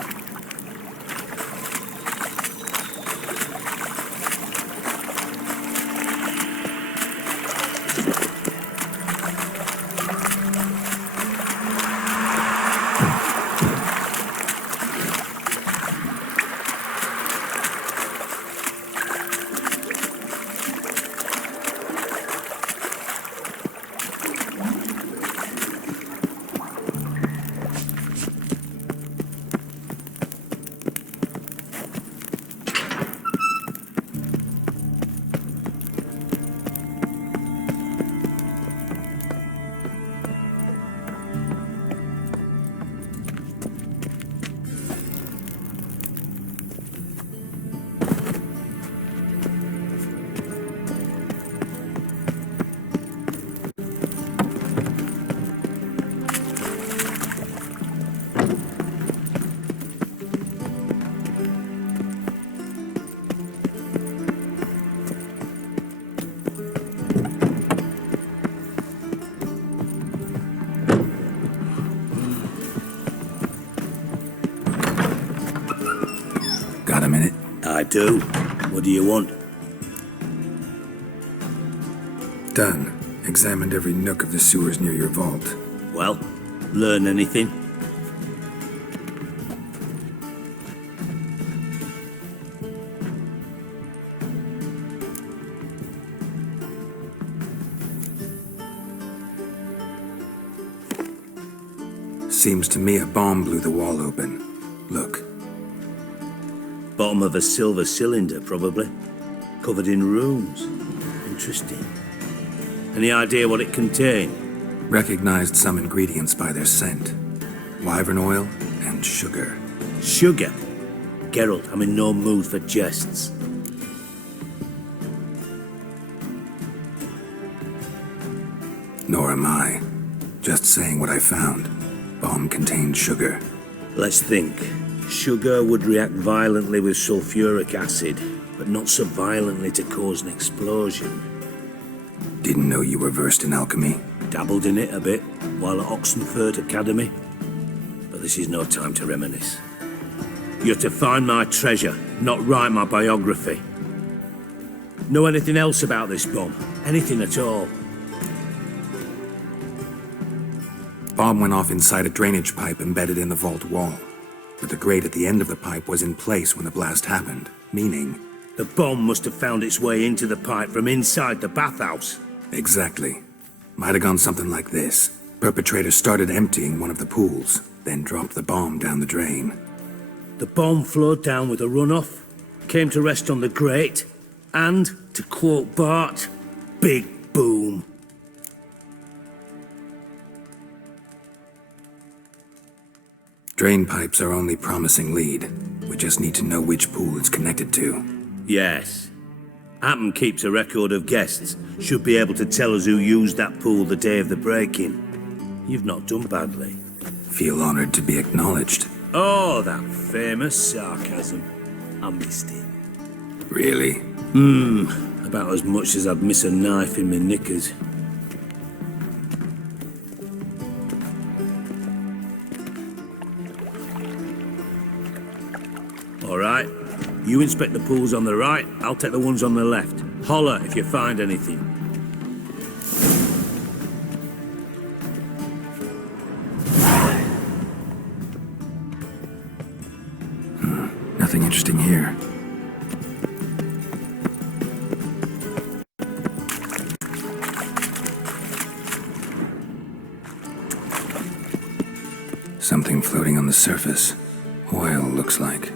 Got a minute? I do. What do you want? Done. Examined every nook of the sewers near your vault. Well, learn anything? Seems to me a bomb blew the wall open. Look. Bottom of a silver cylinder, probably. Covered in runes. Interesting. Any idea what it contained? Recognized some ingredients by their scent. Wyvern oil and sugar. Sugar? Geralt, I'm in no mood for jests. Nor am I. Just saying what I found. Bomb contained sugar. Let's think. Sugar would react violently with sulfuric acid, but not so violently to cause an explosion. Didn't know you were versed in alchemy. Dabbled in it a bit while at Oxenford Academy. But this is no time to reminisce. You're to find my treasure, not write my biography. Know anything else about this bomb? Anything at all? Bomb went off inside a drainage pipe embedded in the vault wall. But the grate at the end of the pipe was in place when the blast happened, meaning... The bomb must have found its way into the pipe from inside the bathhouse. Exactly. Might have gone something like this. Perpetrator started emptying one of the pools, then dropped the bomb down the drain. The bomb flowed down with a runoff, came to rest on the grate, and, to quote Bart, big boom. Drain pipes are only promising lead. We just need to know which pool it's connected to. Yes. Hammond keeps a record of guests. Should be able to tell us who used that pool the day of the break-in. You've not done badly. Feel honored to be acknowledged. Oh, that famous sarcasm. I missed it. Really? About as much as I'd miss a knife in my knickers. All right. You inspect the pools on the right, I'll take the ones on the left. Holler if you find anything. Nothing interesting here. Something floating on the surface. Oil, looks like.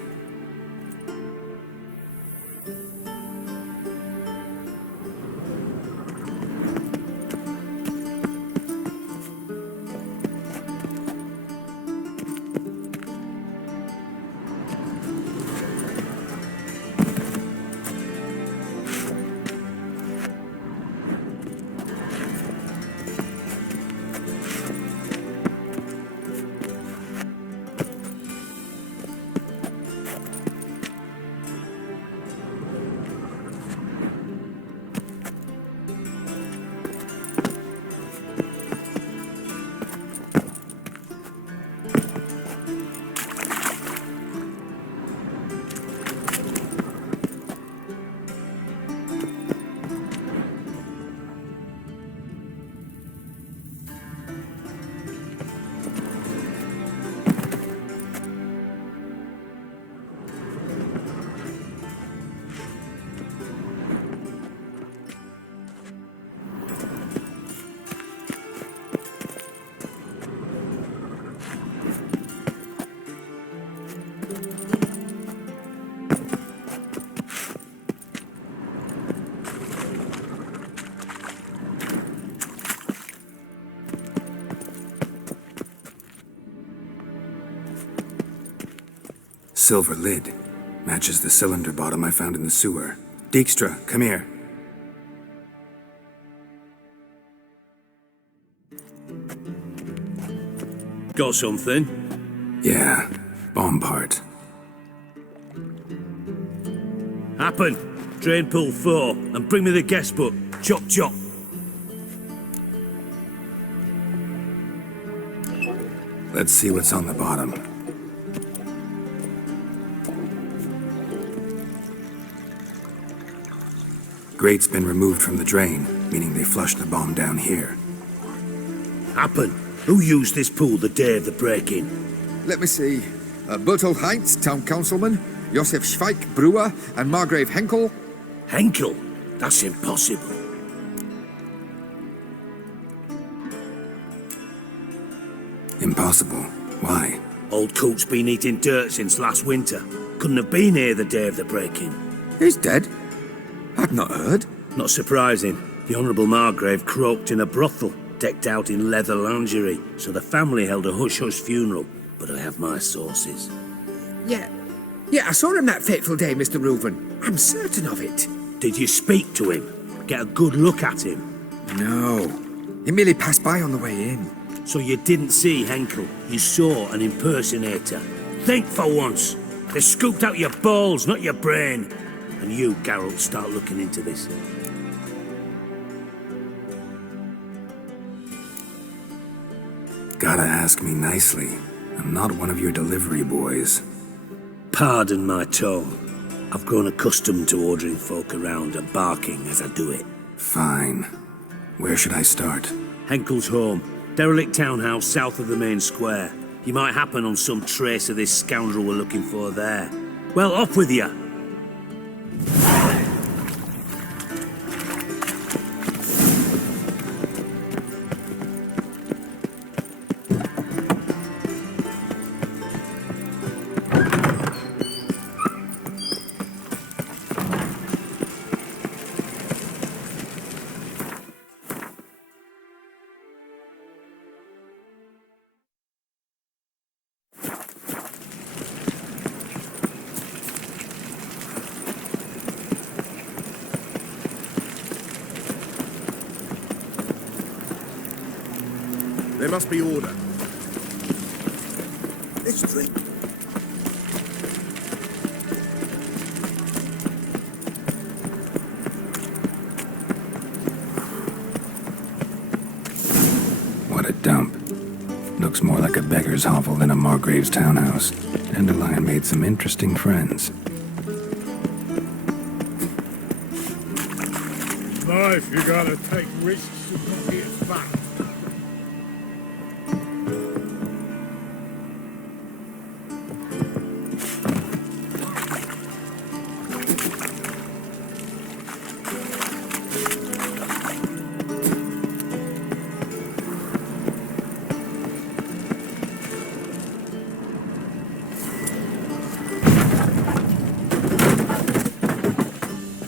silver lid. Matches the cylinder bottom I found in the sewer. Dijkstra, come here. Got something? Yeah, bomb part. Happen. Drain pull 4, and bring me the guest book. Chop chop. Let's see what's on the bottom. Grate's been removed from the drain, meaning they flushed the bomb down here. Happen. Who used this pool the day of the break-in? Let me see. Bertold Heinz, town councilman, Josef Schweik, brewer, and Margrave Henkel. Henkel? That's impossible. Impossible? Why? Old Coot's been eating dirt since last winter. Couldn't have been here the day of the break-in. He's dead? I'd not heard. Not surprising. The Honourable Margrave croaked in a brothel, decked out in leather lingerie, so the family held a hush-hush funeral. But I have my sources. Yeah, I saw him that fateful day, Mr. Reuven. I'm certain of it. Did you speak to him? Get a good look at him? No. He merely passed by on the way in. So you didn't see Henkel? You saw an impersonator? Think for once. They scooped out your balls, not your brain. And you, Geralt, start looking into this. Gotta ask me nicely. I'm not one of your delivery boys. Pardon my tone. I've grown accustomed to ordering folk around and barking as I do it. Fine. Where should I start? Henkel's home. Derelict townhouse south of the main square. You might happen on some trace of this scoundrel we're looking for there. Well, off with you. There must be order. Let's drink. What a dump. Looks more like a beggar's hovel than a Margrave's townhouse. Dandelion made some interesting friends. Life, you gotta take risks and not get back.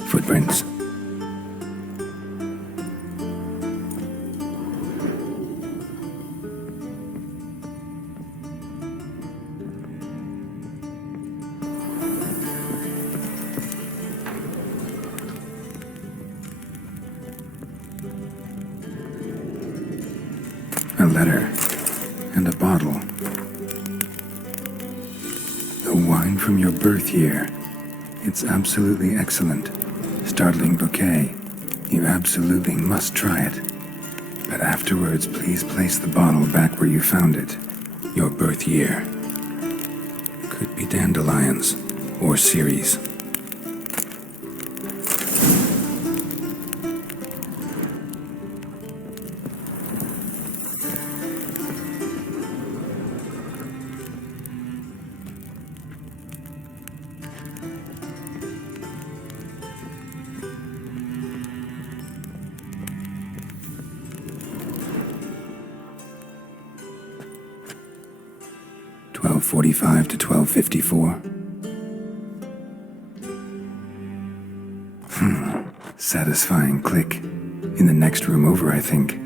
Footprints. A letter and a bottle. The wine from your birth year. It's absolutely excellent. Startling bouquet. You absolutely must try it. But afterwards, please place the bottle back where you found it. Your birth year. Could be dandelions or Ceres. .45 to 12:54. Satisfying click. In the next room over, I think.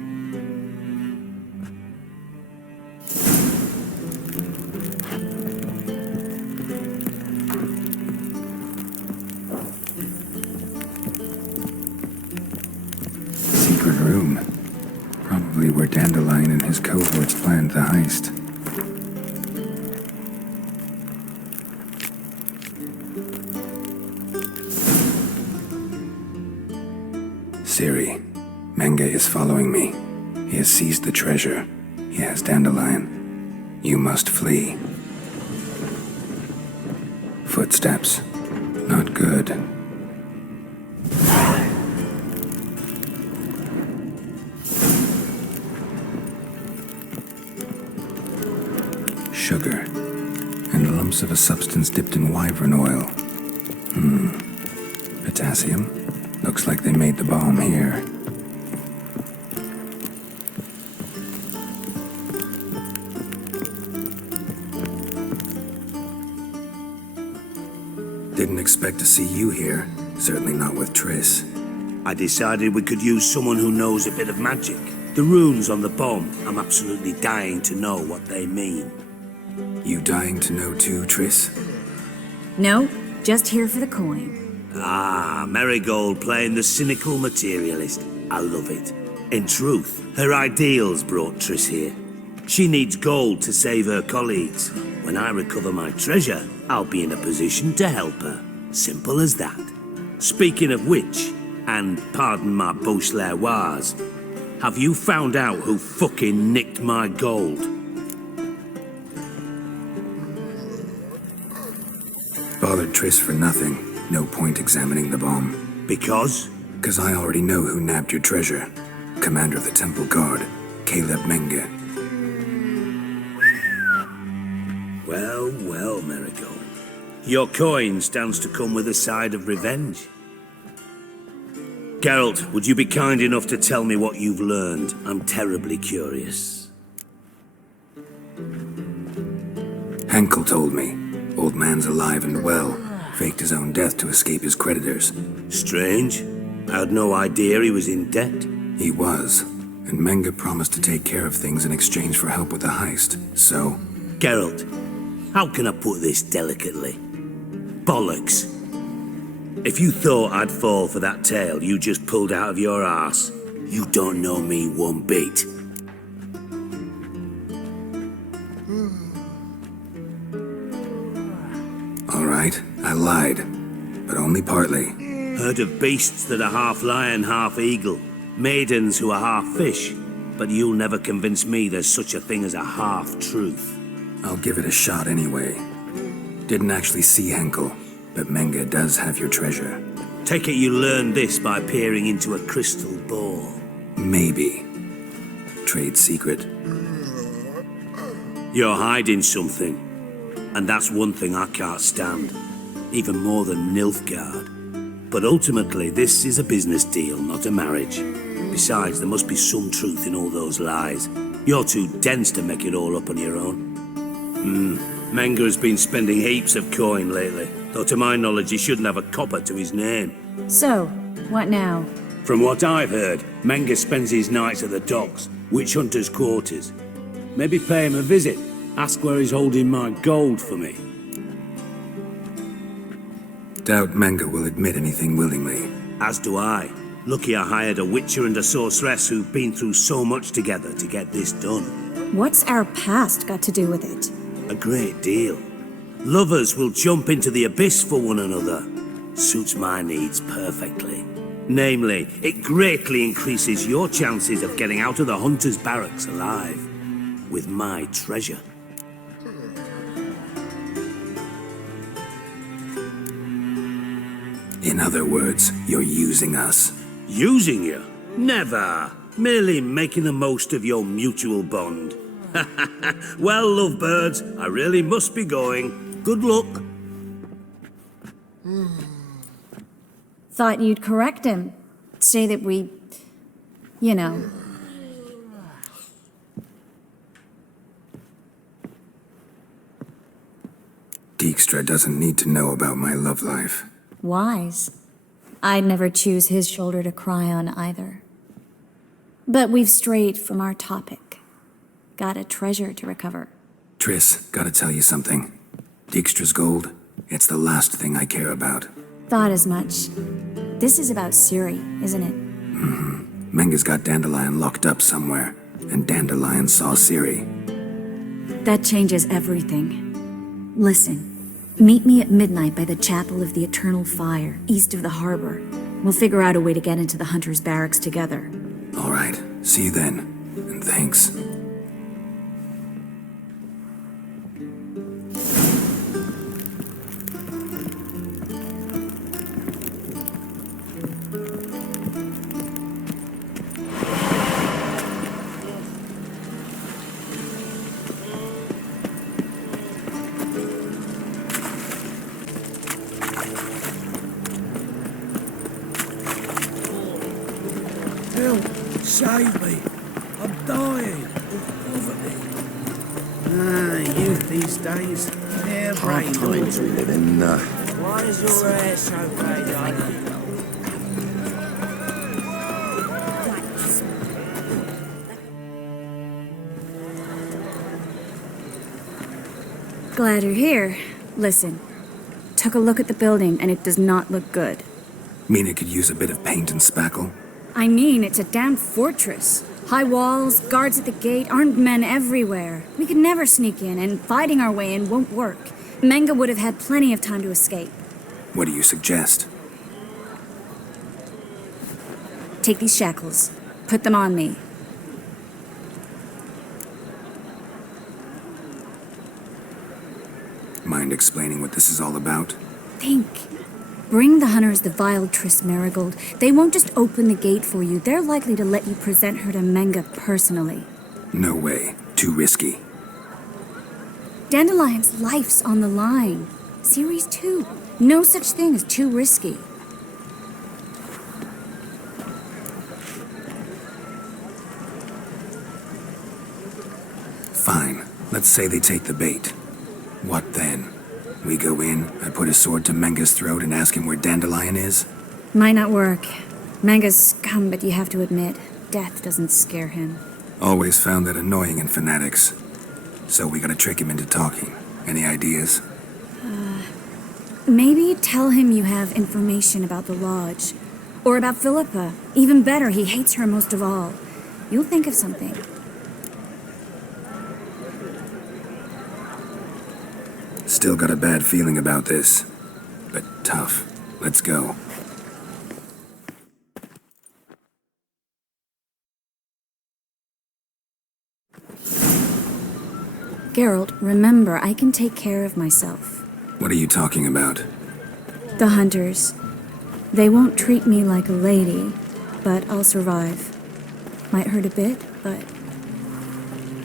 Dandelion and his cohorts planned the heist. Ciri, Menge is following me. He has seized the treasure. He has Dandelion. You must flee. Footsteps. Not good. Sugar. And lumps of a substance dipped in wyvern oil. Potassium? Looks like they made the bomb here. Didn't expect to see you here. Certainly not with Triss. I decided we could use someone who knows a bit of magic. The runes on the bomb, I'm absolutely dying to know what they mean. You dying to know too, Triss? No, just here for the coin. Ah, Marigold playing the cynical materialist. I love it. In truth, her ideals brought Triss here. She needs gold to save her colleagues. When I recover my treasure, I'll be in a position to help her. Simple as that. Speaking of which, and pardon my Beauclervoise, have you found out who fucking nicked my gold? Bothered Triss for nothing. No point examining the bomb. Because? Because I already know who nabbed your treasure. Commander of the Temple Guard, Caleb Menge. Well, well, Marigold. Your coin stands to come with a side of revenge. Geralt, would you be kind enough to tell me what you've learned? I'm terribly curious. Henkel told me. Old man's alive and well. Faked his own death to escape his creditors. Strange. I had no idea he was in debt. He was. And Menge promised to take care of things in exchange for help with the heist. So... Geralt, how can I put this delicately? Bollocks. If you thought I'd fall for that tale you just pulled out of your arse, you don't know me one bit. All right, I lied. But only partly. Heard of beasts that are half lion, half eagle. Maidens who are half fish. But you'll never convince me there's such a thing as a half-truth. I'll give it a shot anyway. Didn't actually see Henkel, but Menge does have your treasure. Take it you learned this by peering into a crystal ball. Maybe. Trade secret. You're hiding something. And that's one thing I can't stand. Even more than Nilfgaard. But ultimately, this is a business deal, not a marriage. Besides, there must be some truth in all those lies. You're too dense to make it all up on your own. Menge has been spending heaps of coin lately. Though to my knowledge, he shouldn't have a copper to his name. So, what now? From what I've heard, Menge spends his nights at the docks, witch hunters' quarters. Maybe pay him a visit. Ask where he's holding my gold for me. Doubt Menge will admit anything willingly. As do I. Lucky I hired a witcher and a sorceress who've been through so much together to get this done. What's our past got to do with it? A great deal. Lovers will jump into the abyss for one another. Suits my needs perfectly. Namely, it greatly increases your chances of getting out of the hunter's barracks alive. With my treasure. In other words, you're using us. Using you? Never. Merely making the most of your mutual bond. Well, lovebirds, I really must be going. Good luck. Thought you'd correct him. Say that we... you know... Dijkstra doesn't need to know about my love life. Wise. I'd never choose his shoulder to cry on either. But we've strayed from our topic. Got a treasure to recover. Triss, gotta tell you something. Dijkstra's gold, it's the last thing I care about. Thought as much. This is about Ciri, isn't it? Menge's got Dandelion locked up somewhere. and Dandelion saw Ciri. That changes everything. Listen, meet me at midnight by the Chapel of the Eternal Fire, east of the harbor. We'll figure out a way to get into the Hunter's barracks together. All right, see you then, and thanks. Save me. I'm dying of poverty. Youth these days. They're Hard times we live in. Why is your hair so grey, darling? Glad you're here. Listen, took a look at the building and it does not look good. Mean it could use a bit of paint and spackle? I mean, it's a damn fortress. High walls, guards at the gate, armed men everywhere. We could never sneak in, and fighting our way in won't work. Menge would have had plenty of time to escape. What do you suggest? Take these shackles. Put them on me. Mind explaining what this is all about? Think. Bring the hunters the vile Triss Marigold. They won't just open the gate for you. They're likely to let you present her to Menge personally. No way. Too risky. Dandelion's life's on the line. Ciri's too. No such thing as too risky. Fine. Let's say they take the bait. What then? We go in, I put a sword to Menge's throat and ask him where Dandelion is? Might not work. Menge's scum, but you have to admit, death doesn't scare him. Always found that annoying in fanatics. So we gotta trick him into talking. Any ideas? Maybe tell him you have information about the lodge. Or about Philippa. Even better, he hates her most of all. You'll think of something. Still got a bad feeling about this. But tough. Let's go. Geralt, remember, I can take care of myself. What are you talking about? The hunters. They won't treat me like a lady, but I'll survive. Might hurt a bit, but...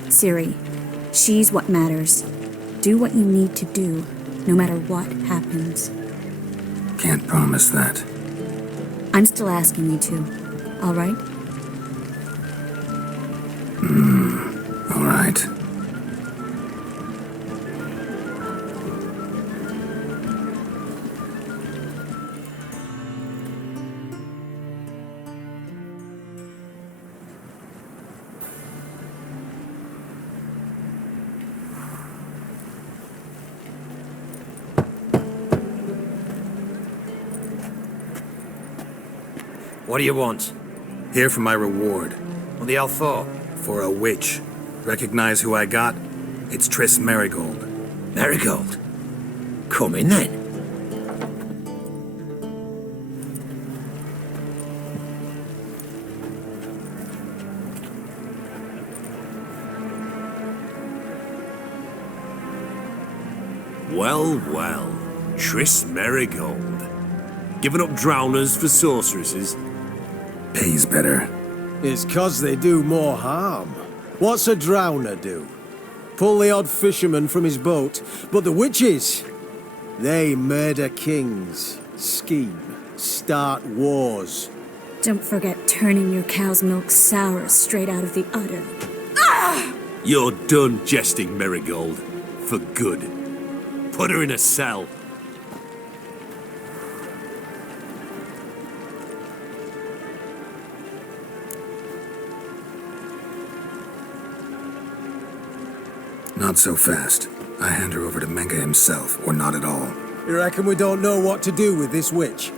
Ciri, she's what matters. Do what you need to do, no matter what happens. Can't promise that. I'm still asking you to, all right? All right. What do you want? Here for my reward. What the hell for? For a witch. Recognize who I got? It's Triss Marigold. Marigold? Come in then. Well, well. Triss Marigold. Giving up drowners for sorceresses? Pays better. It's 'cause they do more harm. What's a drowner do? Pull the odd fisherman from his boat. But the witches, they murder kings, scheme, start wars. Don't forget turning your cow's milk sour straight out of the udder. You're done jesting, Marigold. For good. Put her in a cell. Not so fast. I hand her over to Menge himself, or not at all. You reckon we don't know what to do with this witch?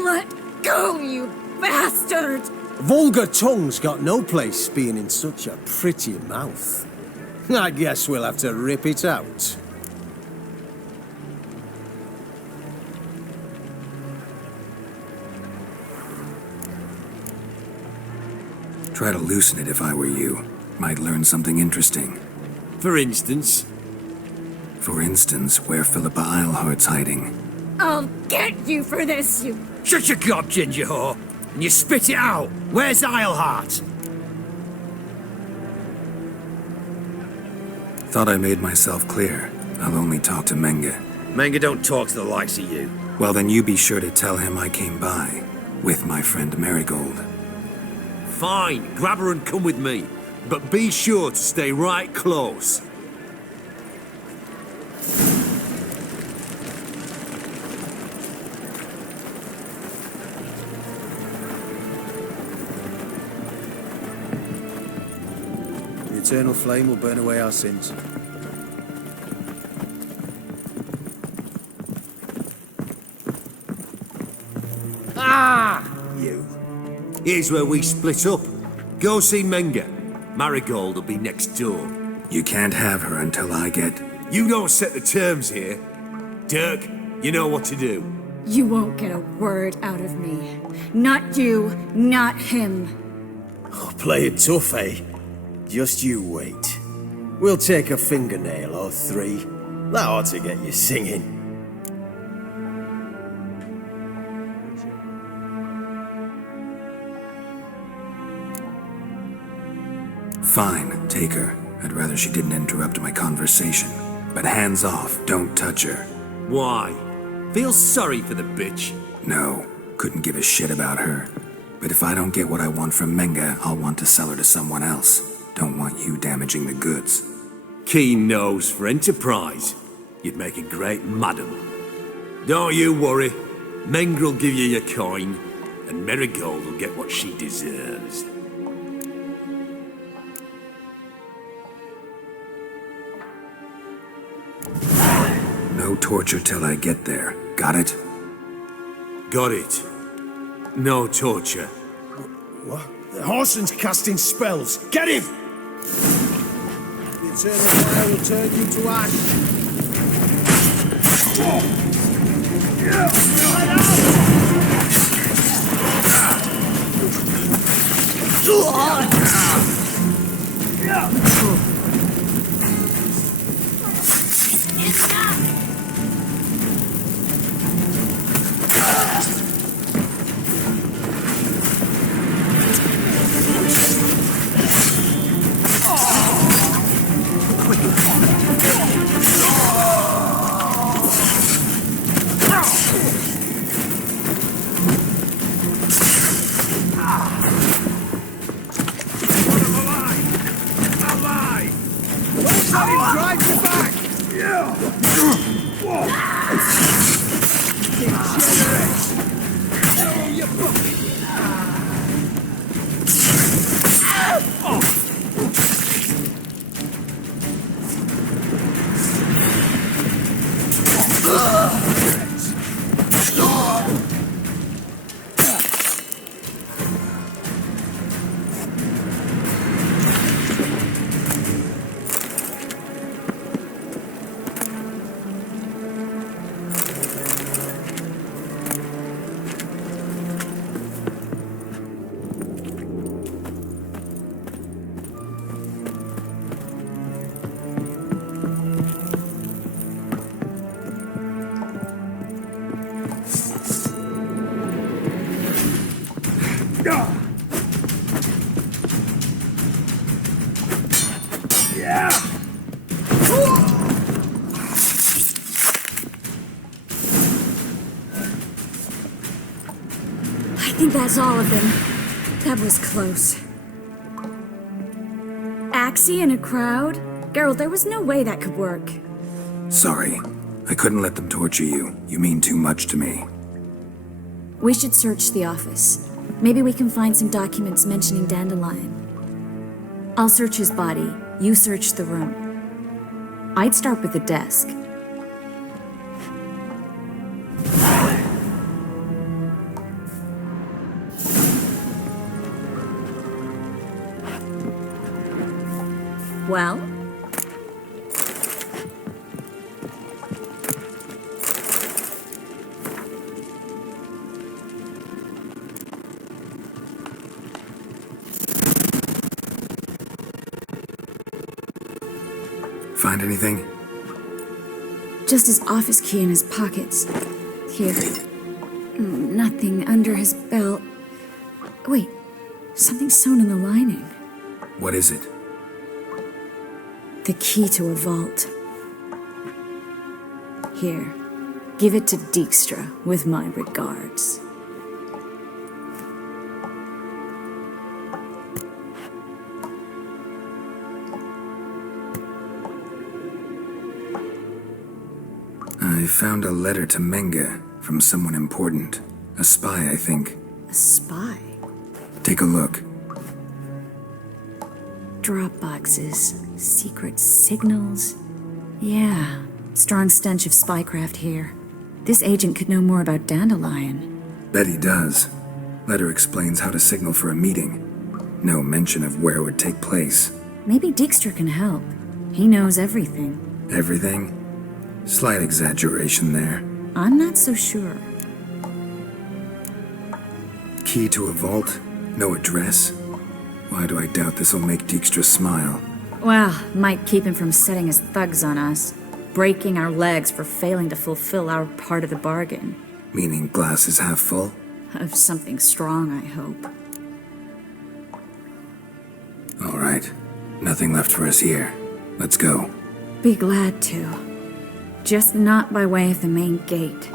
Let go, you bastard! Vulgar tongue's got no place being in such a pretty mouth. I guess we'll have to rip it out. Try to loosen it if I were you. Might learn something interesting. For instance? For instance, where Philippa Eilhart's hiding. I'll get you for this, you... Shut your gob, ginger whore, and you spit it out. Where's Eilhart? Thought I made myself clear. I'll only talk to Menge. Menge don't talk to the likes of you. Well, then you be sure to tell him I came by. With my friend Marigold. Fine, grab her and come with me. But be sure to stay right close. The eternal flame will burn away our sins. You. Here's where we split up. Go see Menge. Marigold will be next door. You can't have her until I get... You don't set the terms here. Dirk, you know what to do. You won't get a word out of me. Not you, not him. Oh, play it tough, eh? Just you wait. We'll take a fingernail or three. That ought to get you singing. Fine, take her. I'd rather she didn't interrupt my conversation. But hands off, don't touch her. Why? Feel sorry for the bitch? No, couldn't give a shit about her. But if I don't get what I want from Menge, I'll want to sell her to someone else. Don't want you damaging the goods. Keen nose for enterprise. You'd make a great madam. Don't you worry. Menge will give you your coin, and Marigold will get what she deserves. No torture till I get there. Got it? Got it. No torture. What? The Horson's casting spells. Get him! The eternal fire will turn you to ash. I think that's all of them. That was close. Axie in a crowd? Geralt, there was no way that could work. Sorry. I couldn't let them torture you. You mean too much to me. We should search the office. Maybe we can find some documents mentioning Dandelion. I'll search his body. You search the room. I'd start with the desk. Well? Find anything? Just his office key in his pockets. Here. Nothing under his belt. Wait, something sewn in the lining. What is it? The key to a vault. Here, give it to Dijkstra with my regards. I found a letter to Menge from someone important. A spy, I think. A spy? Take a look. Drop boxes, secret signals. Yeah, strong stench of spycraft here. This agent could know more about Dandelion. Bet he does. Letter explains how to signal for a meeting. No mention of where it would take place. Maybe Dijkstra can help. He knows everything. Everything? Slight exaggeration there. I'm not so sure. Key to a vault? No address? Why do I doubt this'll make Dijkstra smile? Well, might keep him from setting his thugs on us. Breaking our legs for failing to fulfill our part of the bargain. Meaning glass is half full? Of something strong, I hope. All right. Nothing left for us here. Let's go. Be glad to. Just not by way of the main gate.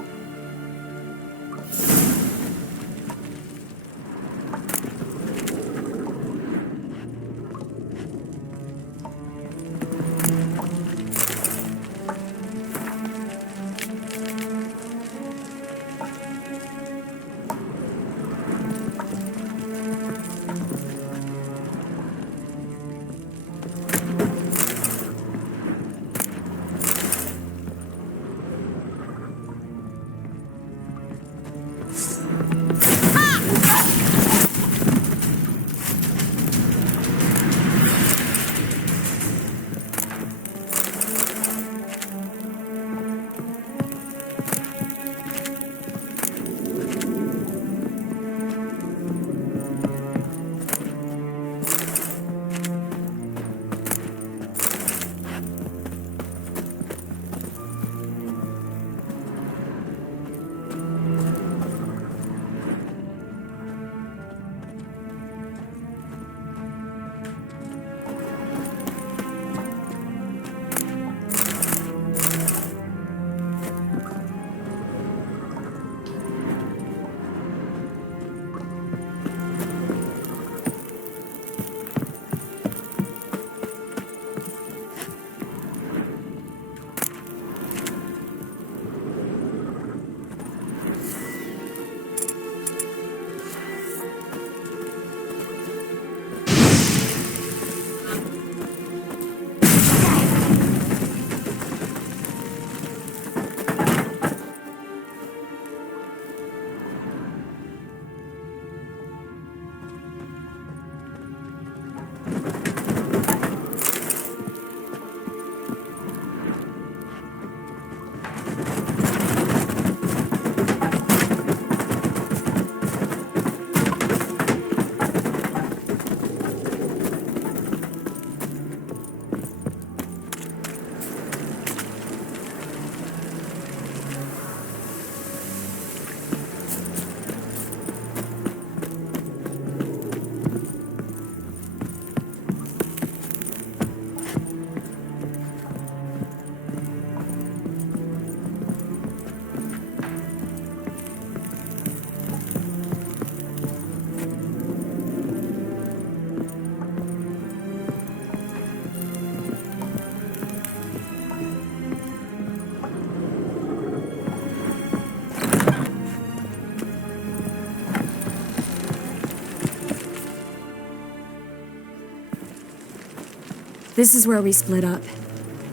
This is where we split up.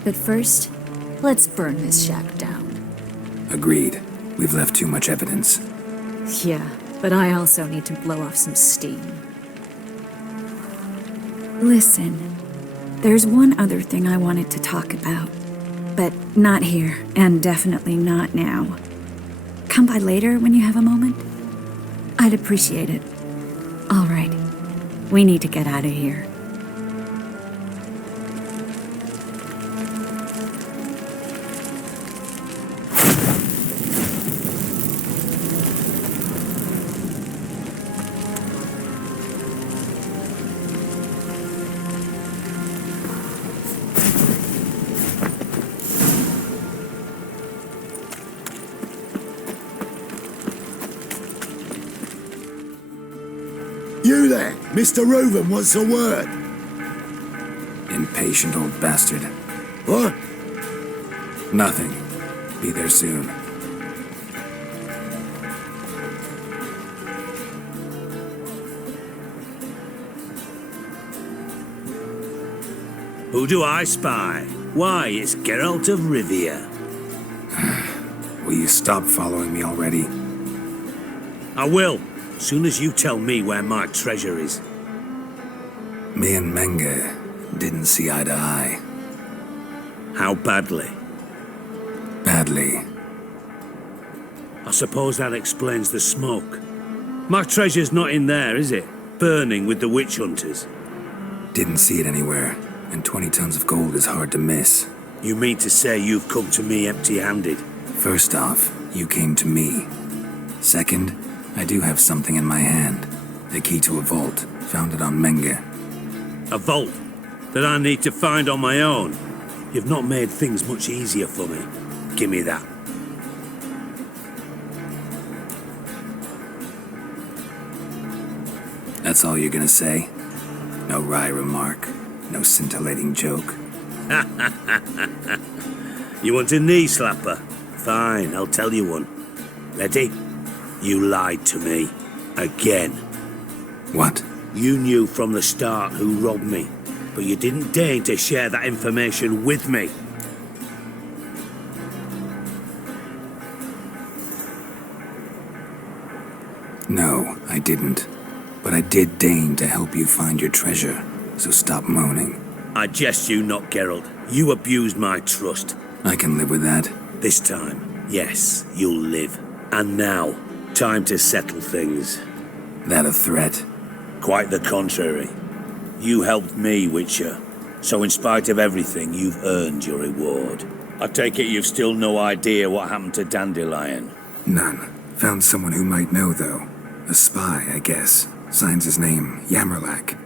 But first, let's burn this shack down. Agreed. We've left too much evidence. Yeah, but I also need to blow off some steam. Listen, There's one other thing I wanted to talk about. But not here, and definitely not now. Come by later when you have a moment? I'd appreciate it. All right. We need to get out of here. You there, Mr. Reuven wants a word. Impatient old bastard. What? Nothing. Be there soon. Who do I spy? Why, it's Geralt of Rivia. Will you stop following me already? I will, as soon as you tell me where my treasure is. Me and Menge didn't see eye to eye. How badly? Badly. I suppose that explains the smoke. My treasure's not in there, is it? Burning with the witch hunters. Didn't see it anywhere, and 20 tons of gold is hard to miss. You mean to say you've come to me empty-handed? First off, you came to me. Second, I do have something in my hand. The key to a vault, found it on Menge. A vault that I need to find on my own? You've not made things much easier for me. Give me that. That's all you're gonna say? No wry remark? No scintillating joke? You want a knee slapper? Fine, I'll tell you one. Ready? You lied to me. Again. What? You knew from the start who robbed me, but you didn't deign to share that information with me. No, I didn't. But I did deign to help you find your treasure, so stop moaning. I jest you not, Geralt. You abused my trust. I can live with that. This time, yes, you'll live. And now, time to settle things. That a threat? Quite the contrary. You helped me, Witcher. So in spite of everything, you've earned your reward. I take it you've still no idea what happened to Dandelion? None. Found someone who might know, though. A spy, I guess. Signs his name, Yammerlak.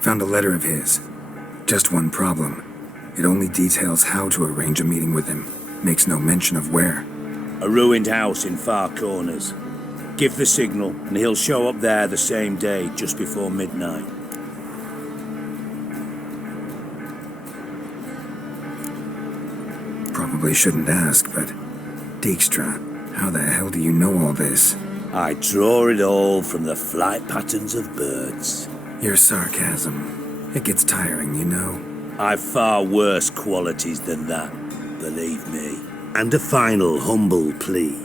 Found a letter of his. Just one problem. It only details how to arrange a meeting with him. Makes no mention of where. A ruined house in Far Corners. Give the signal, and he'll show up there the same day, just before midnight. Probably shouldn't ask, but... Dijkstra, how the hell do you know all this? I draw it all from the flight patterns of birds. Your sarcasm. It gets tiring, you know. I've far worse qualities than that, believe me. And a final humble plea.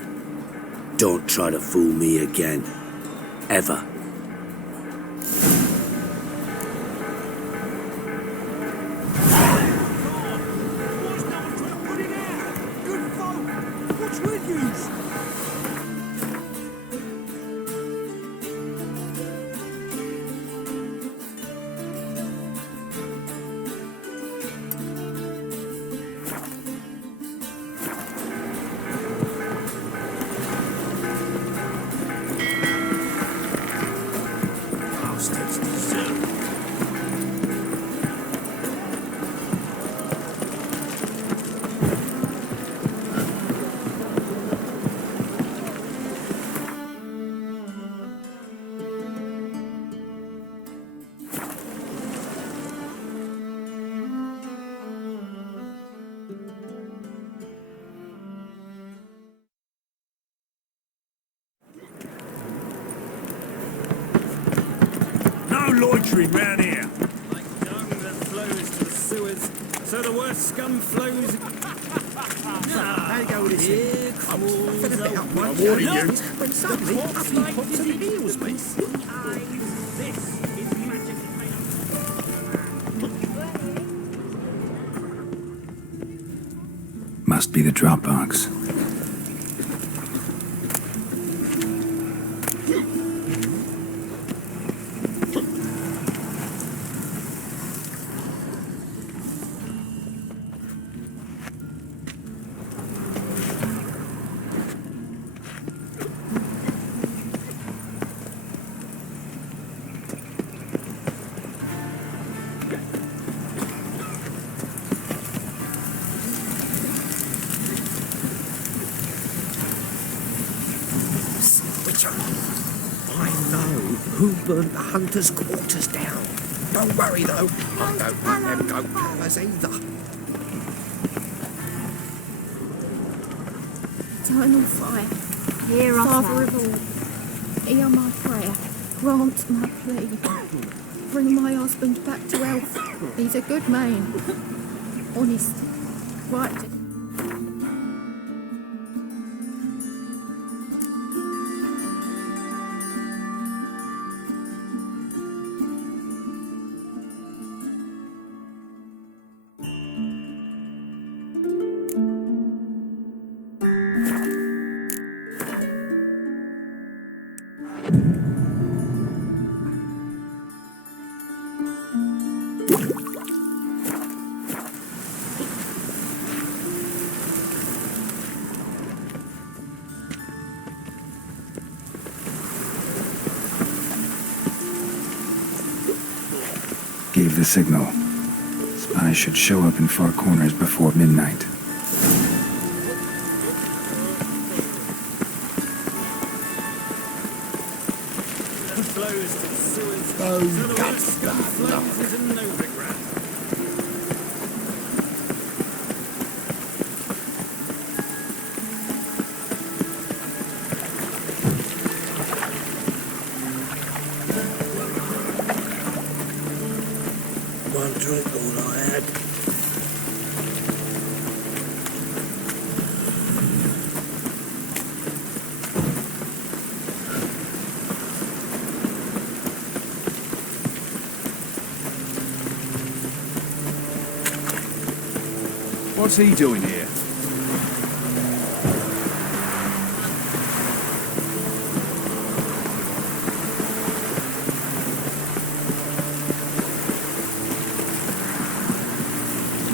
Don't try to fool me again. Ever. Loitering round here. Like dung that flows to the sewers, so the worst scum flows. How you go with this? Here crawls a I'm warning you. But suddenly, up he pops and heals me. This is magic made Must be the Dropbox. I know who burnt the hunters' quarters down. Don't worry though, I don't want them goat powers either. Eternal fire, Hear us Father out. of all, hear my prayer, grant my plea. Bring my husband back to health. He's a good man, honest, right. Gave the signal. Spies should show up in far corners before midnight. One drink all I had. What's he doing here?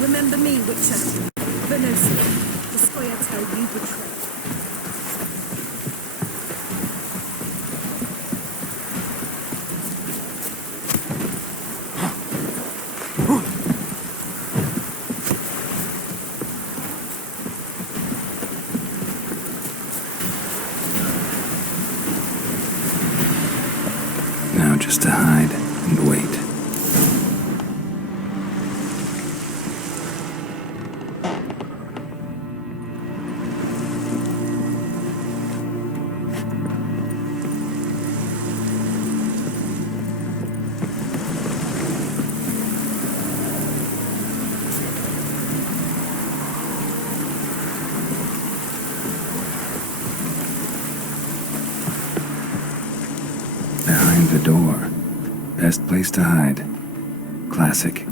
Remember me, Witcher. Venosa, the Scoia'tael you betrayed. Now just to hide and wait. Behind the door. Best place to hide. Classic.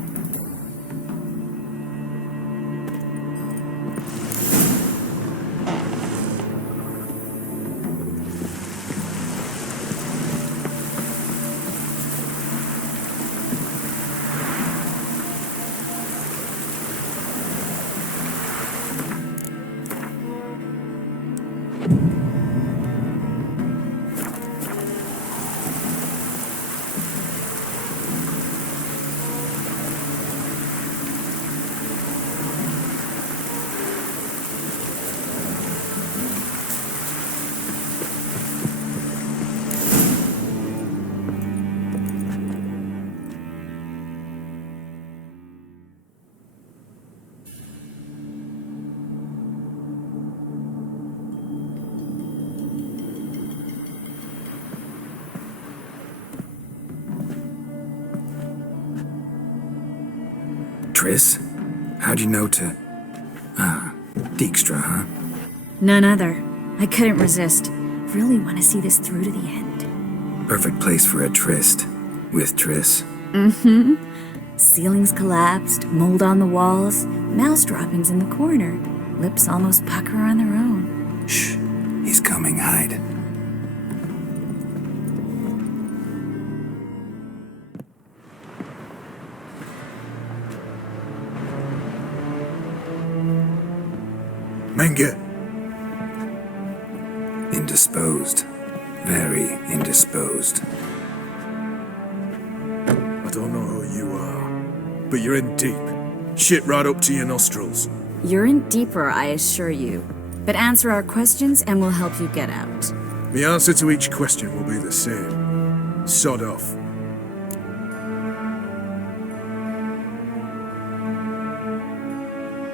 Triss? How'd you know to... Ah, Dijkstra, huh? None other. I couldn't resist. Really want to see this through to the end. Perfect place for a tryst. With Triss. Ceilings collapsed, mold on the walls, mouse droppings in the corner. Lips almost pucker on their own. Shh. He's coming. Hide. Menge. Indisposed. Very indisposed. I don't know who you are, but you're in deep. Shit right up to your nostrils. You're in deeper, I assure you. But answer our questions and we'll help you get out. The answer to each question will be the same. Sod off.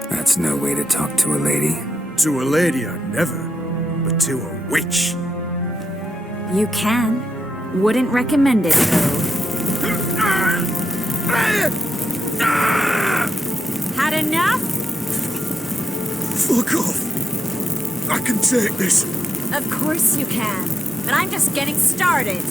That's no way to talk to a lady. To a lady, I never. But to a witch. You can. Wouldn't recommend it, though. Had enough? Fuck off. I can take this. Of course you can. But I'm just getting started.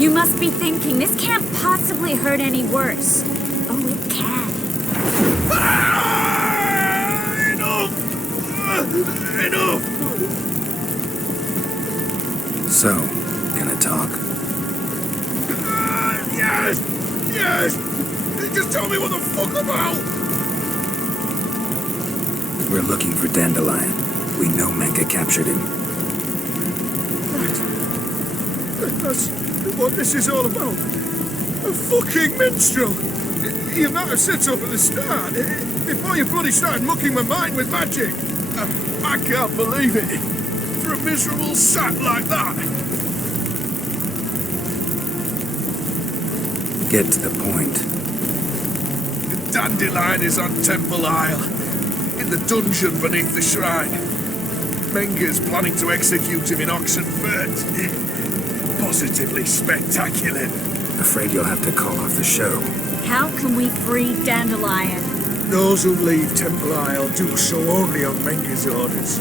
You must be thinking, this can't possibly hurt any worse. Oh, it can. Enough! So, gonna talk? Yes! Yes! Just tell me what the fuck about! We're looking for Dandelion. We know Menge captured him. That's what this is all about. A fucking minstrel! You might have said so from the start, before you bloody started mucking my mind with magic. I can't believe it. For a miserable sap like that. Get to the point. The Dandelion is on Temple Isle, in the dungeon beneath the shrine. Menge's planning to execute him in Oxenfurt. Positively spectacular. Afraid you'll have to call off the show. How can we free Dandelion? Those who leave Temple Isle do so only on Menge's orders.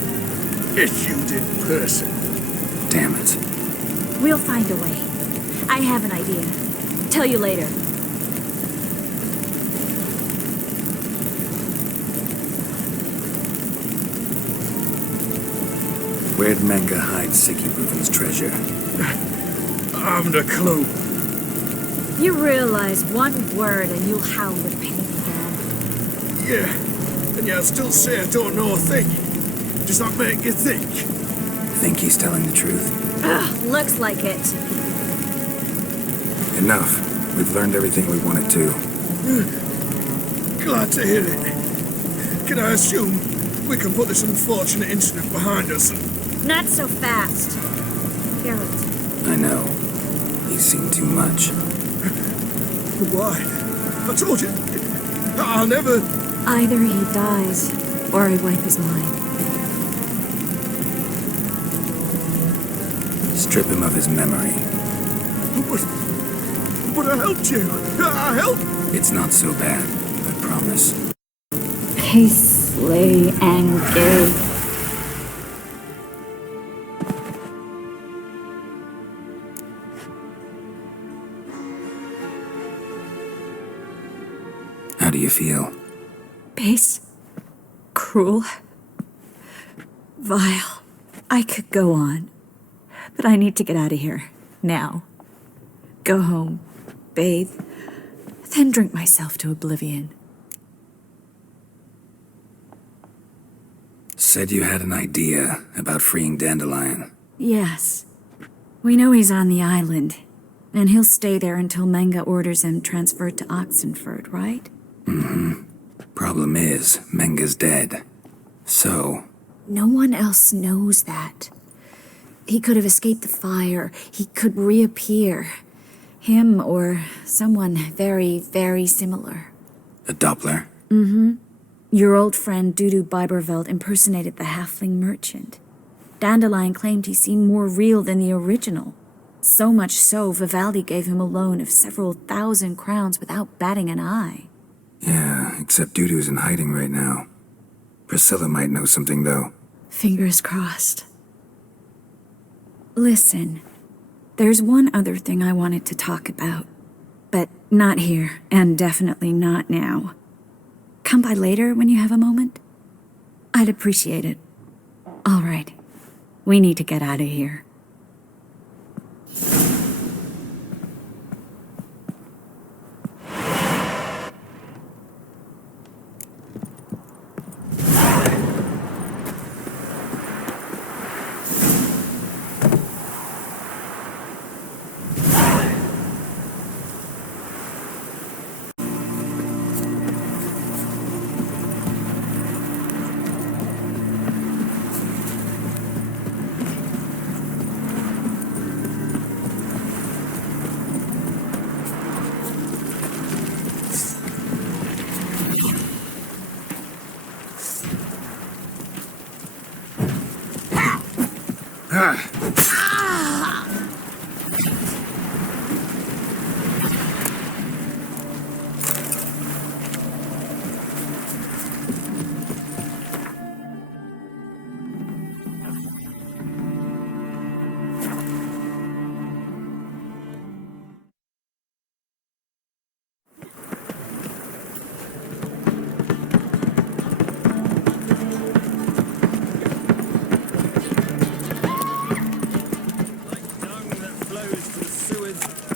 Issued in person. Damn it. We'll find a way. I have an idea. Tell you later. Where'd Menge hide Sicky Reuven's treasure? I haven't a clue. You realize one word and you'll howl with pain again. Yeah, and yet I'll still say I don't know a thing. Does that make you think? Think he's telling the truth? Ugh, looks like it. Enough. We've learned everything we wanted to. Glad to hear it. Can I assume we can put this unfortunate incident behind us? Not so fast. Geralt. I know. He's seen too much. Why? I told you. I'll never... Either he dies, or I wipe his mind. Strip him of his memory. But I helped you. I helped. It's not so bad, I promise. Paisley and gay. How do you feel? Base. Cruel. Vile. I could go on. But I need to get out of here. Now. Go home. Bathe. Then drink myself to oblivion. Said you had an idea about freeing Dandelion. Yes. We know he's on the island. And he'll stay there until Menge orders him transferred to Oxenfurt, right? Mm-hmm. Problem is, Menge's dead. So... No one else knows that. He could have escaped the fire. He could reappear. Him or someone very, very similar. A Doppler? Mm-hmm. Your old friend Dudu Biberveld impersonated the halfling merchant. Dandelion claimed he seemed more real than the original. So much so, Vivaldi gave him a loan of several thousand crowns without batting an eye. Yeah, except Dudu's in hiding right now. Priscilla might know something, though. Fingers crossed. Listen, there's one other thing I wanted to talk about, but Not here, and definitely not now. Come by later when you have a moment. I'd appreciate it. All right. We need to get out of here.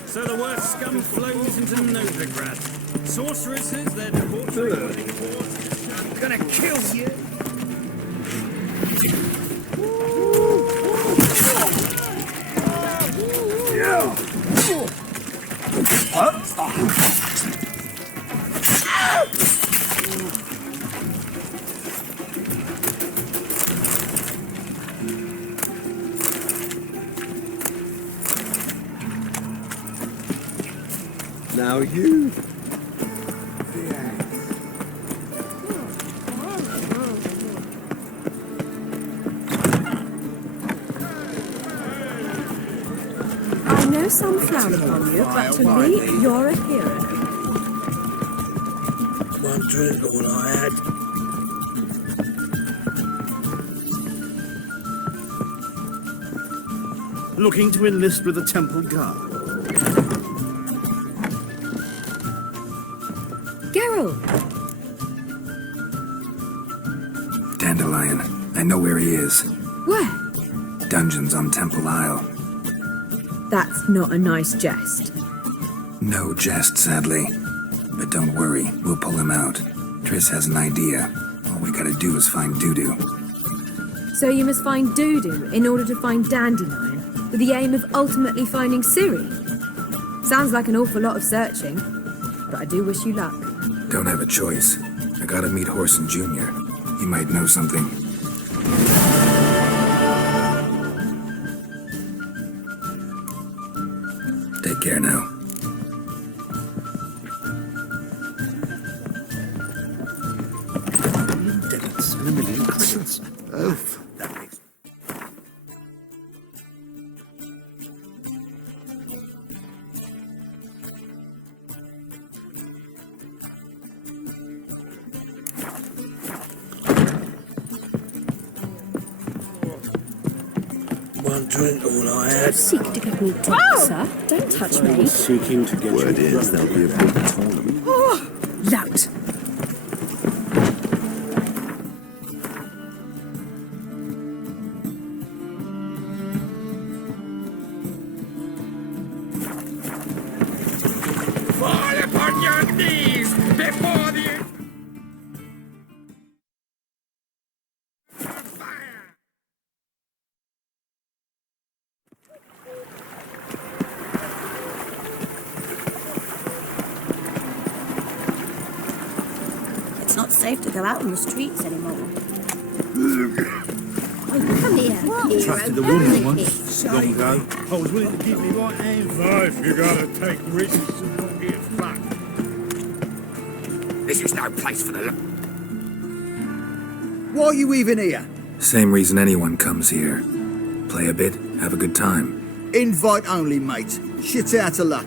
So the worst scum flows into Novigrad. Sorceresses, their debauchery burning hordes. I'm gonna kill you! Now you. I know some frown upon you, but to me, you're a hero. One drink, all I had. Looking to enlist with the Temple Guard. Geralt! Dandelion. I know where he is. Where? Dungeons on Temple Isle. That's not a nice jest. No jest, sadly. But don't worry, we'll pull him out. Triss has an idea. All we gotta do is find Dudu. So you must find Dudu in order to find Dandelion, with the aim of ultimately finding Ciri? Sounds like an awful lot of searching, but I do wish you luck. Don't have a choice. I gotta meet Horson Jr. He might know something. Take care now. A million debits and a million credits. Oh, that makes... One drink, all I had. Don't seek to get me drunk, sir. Don't touch me. Seeking to get Word is there'll be a big tournament. Oh, lout. Fall upon your knees before the... It's not safe to go out on the streets anymore. Come here. Trusted the woman once, long ago. I was willing to keep me right hand. Life, you gotta take risks and not get fucked. This is no place for the... Why are you even here? Same reason anyone comes here. Play a bit, have a good time. Invite only, mate. Shit out of luck.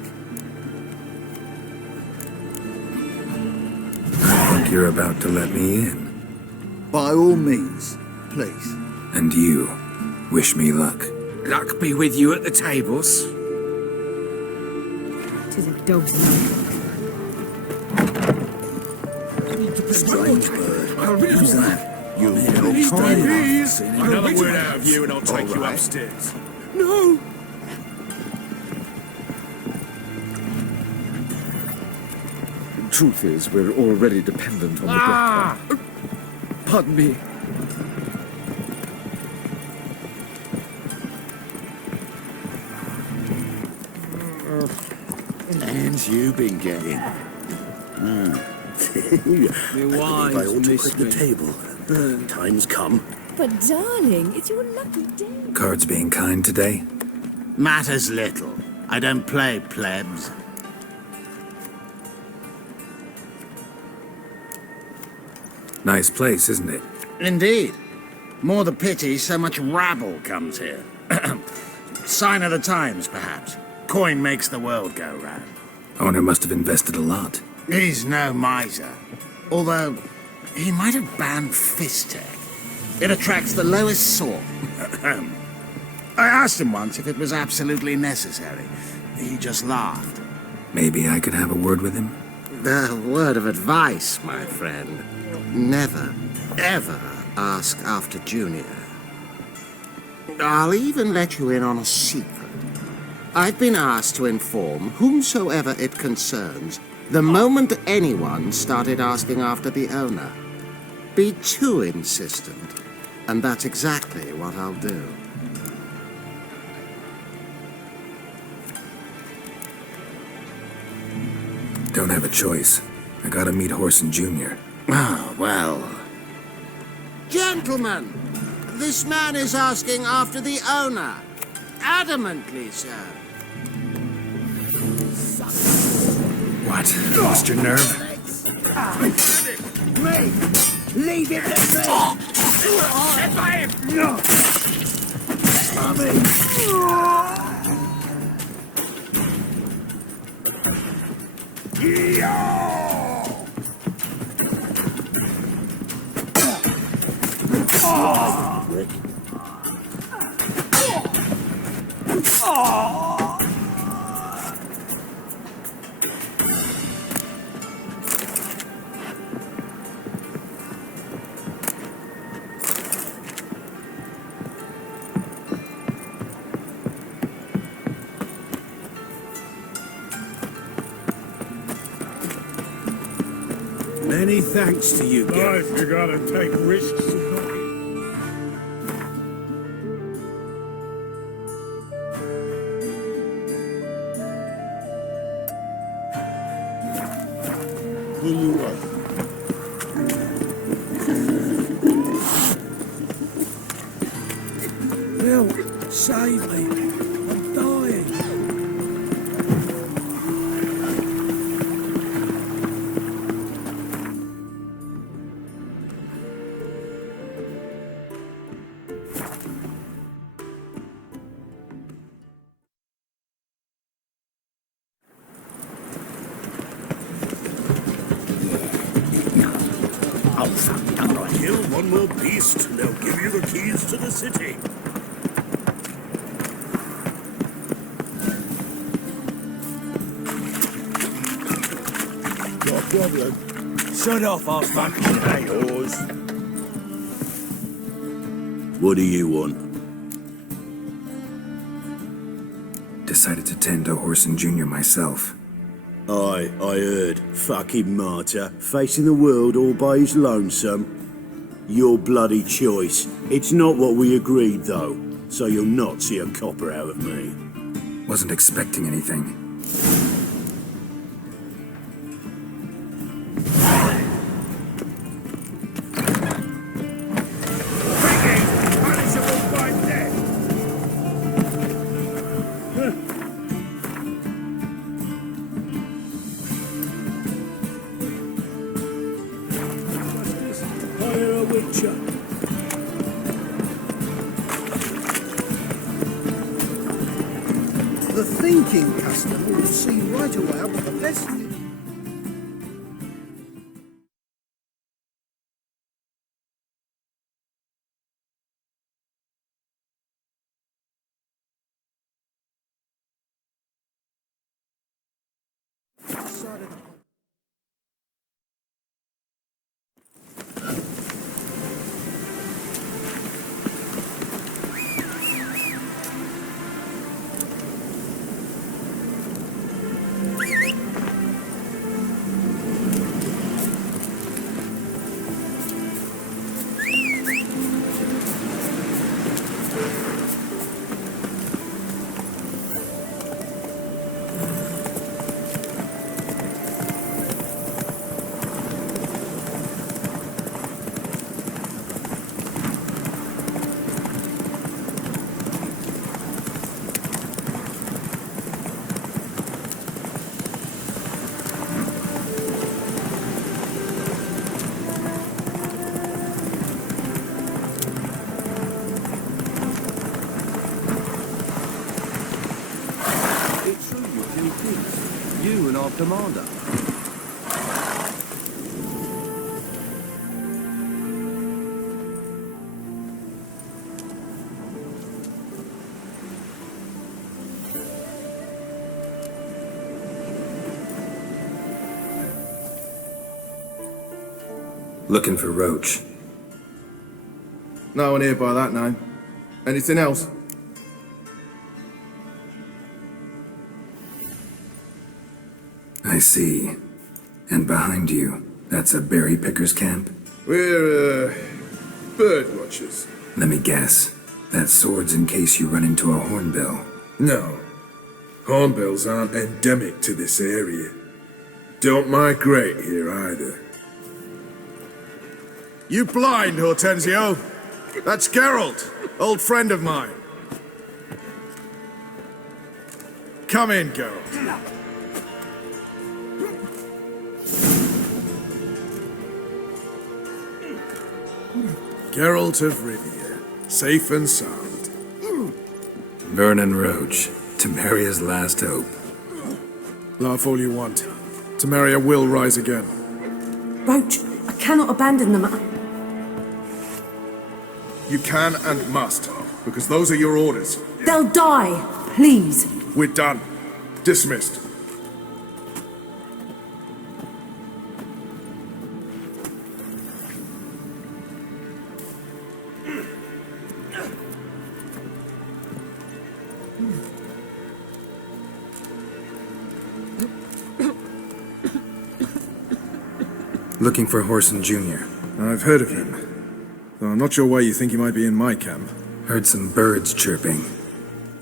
I think you're about to let me in. By all means, please. And you, wish me luck. Luck be with you at the tables. 'Tis a dog's life. Strange bird. Who's that? You little Please, another word out of you and I'll take you upstairs. No! Truth is, we're already dependent on the black. Pardon me. And you've been getting. Me wise, I ought to miss quit the me. table. Time's come. But darling, it's your lucky day. Cards being kind today? Matters little. I don't play plebs. Nice place, isn't it? Indeed. More the pity so much rabble comes here. Sign of the times, perhaps. Coin makes the world go round. Owner must have invested a lot. He's no miser. Although, he might have banned Fistech. It attracts the lowest sort. I asked him once if it was absolutely necessary. He just laughed. Maybe I could have a word with him? A word of advice, my friend. Never, ever ask after Junior. I'll even let you in on a secret. I've been asked to inform whomsoever it concerns the moment anyone started asking after the owner. Be too insistent, and that's exactly what I'll do. Don't have a choice. I gotta meet Horson Jr. Ah, well. Gentlemen, this man is asking after the owner. Adamantly so. What? Lost your nerve? Me! Leave it to me! Get by him! No! Many thanks to you, Geralt. Guys, you gotta take risks. Who you want? Bill, save me. I'm dying. Kill one more beast, and they'll give you the keys to the city. Got a problem? Shut off, I'll back today, yours. What do you want? Decided to tend to Horson Jr. myself. I heard. Fucking martyr, facing the world all by his lonesome. Your bloody choice. It's not what we agreed, though, so you'll not see a copper out of me. Wasn't expecting anything. The thinking customer will see right away what the best is. you and our commander. Looking for Roach. No one here by that name. Anything else? I see. And behind you, that's a berry picker's camp? We're, bird watchers. Let me guess. That sword's in case you run into a hornbill. No. Hornbills aren't endemic to this area. Don't migrate here either. You blind, Hortensio? That's Geralt, old friend of mine. Come in, Geralt. Geralt of Rivia, safe and sound. Vernon Roach, Temeria's last hope. Laugh all you want. Temeria will rise again. Roach, I cannot abandon them. You can and must, because those are your orders. They'll die, please. We're done. Dismissed. Looking for Horson Jr. I've heard of him. Though I'm not sure why you think he might be in my camp. Heard some birds chirping.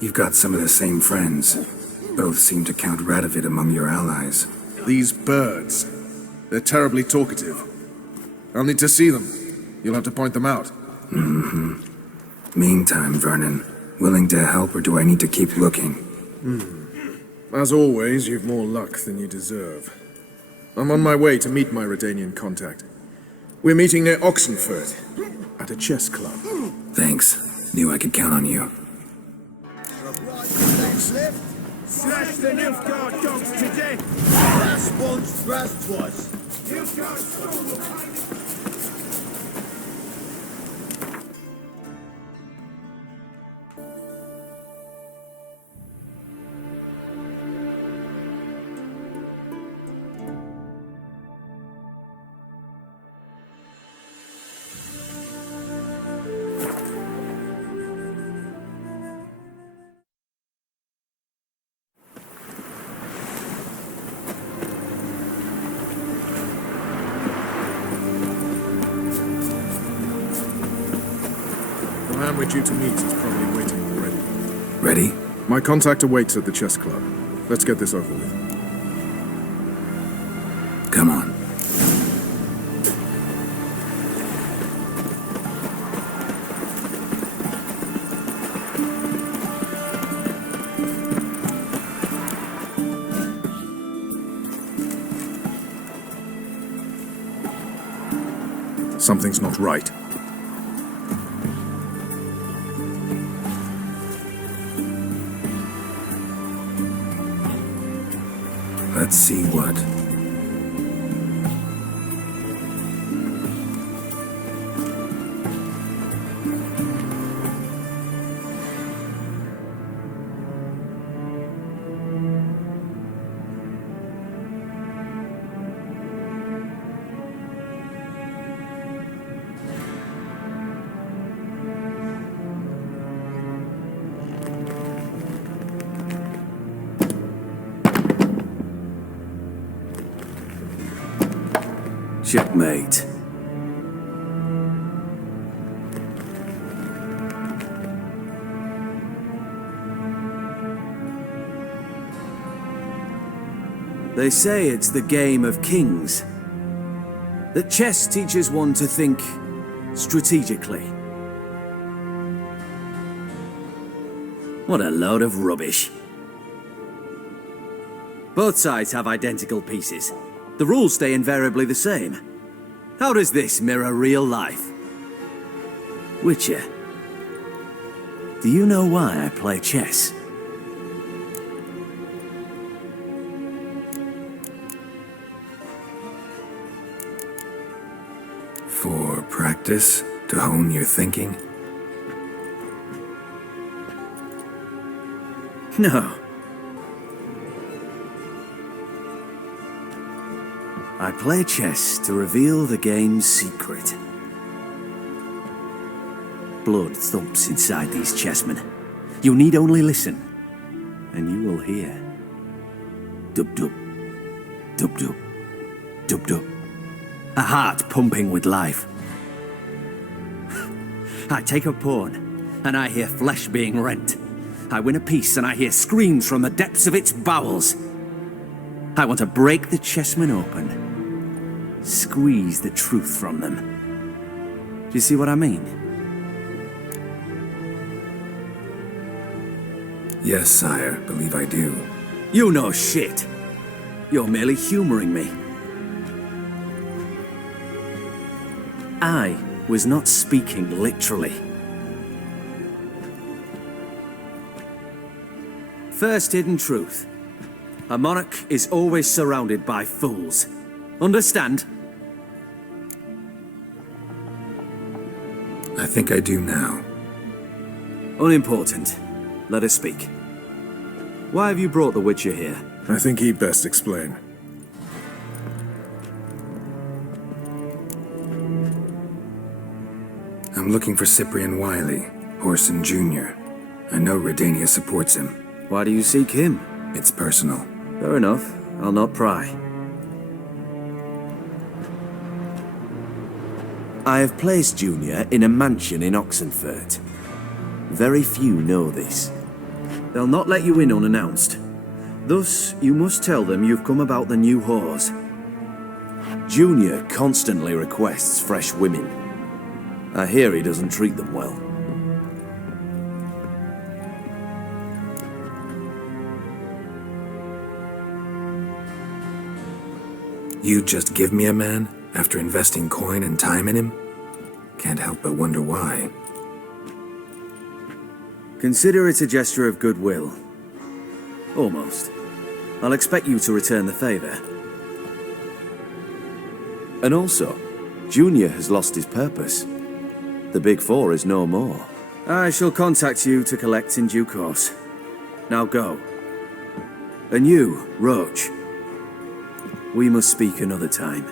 You've got some of the same friends. Both seem to count Radovid among your allies. These birds. They're terribly talkative. I'll need to see them. You'll have to point them out. Mm-hmm. Meantime, Vernon, willing to help or do I need to keep looking? As always, you've more luck than you deserve. I'm on my way to meet my Redanian contact. We're meeting near Oxenford, at a chess club. Thanks. Knew I could count on you. Slash the Nilfgaard dogs to death! Thrust once, thrust twice! Nilfgaard stole the The man we're due to meet is probably waiting already. Ready? My contact awaits at the chess club. Let's get this over with. Come on. Something's not right. Let's see what. Checkmate. They say it's the game of kings. That chess teaches one to think strategically. What a load of rubbish. Both sides have identical pieces. The rules stay invariably the same. How does this mirror real life? Witcher, do you know why I play chess? For practice? To hone your thinking? No. I play chess to reveal the game's secret. Blood thumps inside these chessmen. You need only listen, and you will hear. Dub-dub, dub-dub, dub-dub. A heart pumping with life. I take a pawn, and I hear flesh being rent. I win a piece, and I hear screams from the depths of its bowels. I want to break the chessmen open. Squeeze the truth from them. Do you see what I mean? Yes, sire, believe I do. You know shit. You're merely humoring me. I was not speaking literally. First hidden truth. A monarch is always surrounded by fools. Understand? I think I do now. Unimportant. Let us speak. Why have you brought the Witcher here? I think he'd best explain. I'm looking for Cyprian Wiley, Horson Jr. I know Redania supports him. Why do you seek him? It's personal. Fair enough. I'll not pry. I have placed Junior in a mansion in Oxenfurt. Very few know this. They'll not let you in unannounced. Thus, you must tell them you've come about the new whores. Junior constantly requests fresh women. I hear he doesn't treat them well. You just give me a man after investing coin and time in him? Can't help but wonder why. Consider it a gesture of goodwill. Almost. I'll expect you to return the favor. And also, Junior has lost his purpose. The Big Four is no more. I shall contact you to collect in due course. Now go. And you, Roach. We must speak another time.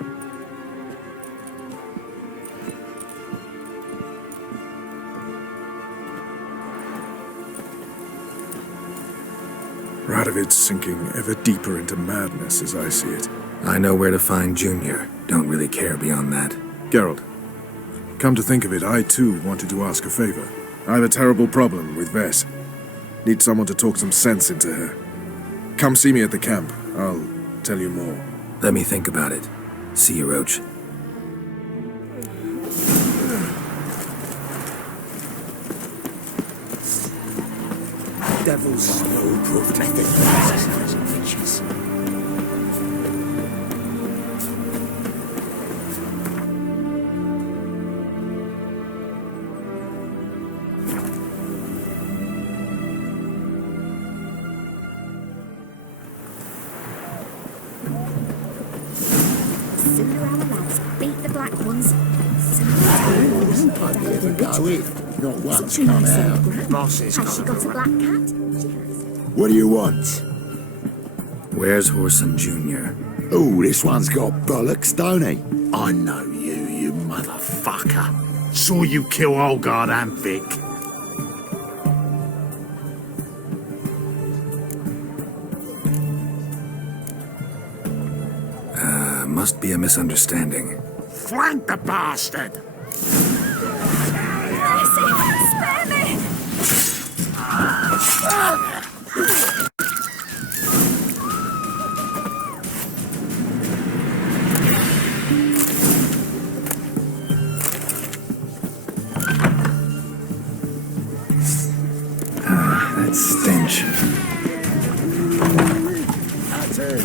Radovid's sinking ever deeper into madness as I see it. I know where to find Junior. Don't really care beyond that. Geralt, come to think of it, I too wanted to ask a favor. I have a terrible problem with Vess. Need someone to talk some sense into her. Come see me at the camp. I'll tell you more. Let me think about it. See you, Roach. Devil's slow-proof method for exercising witches. Cinderella lads beat the black ones. Not one Such a nice come old out. gran. Bosses Has she got a black cat? What do you want? Where's Horson Jr.? Oh, this one's got bollocks, don't he? I know you, you motherfucker. Saw you kill Olgard and Vic. Must be a misunderstanding. Flank the bastard! Spare me! That stench. That's it.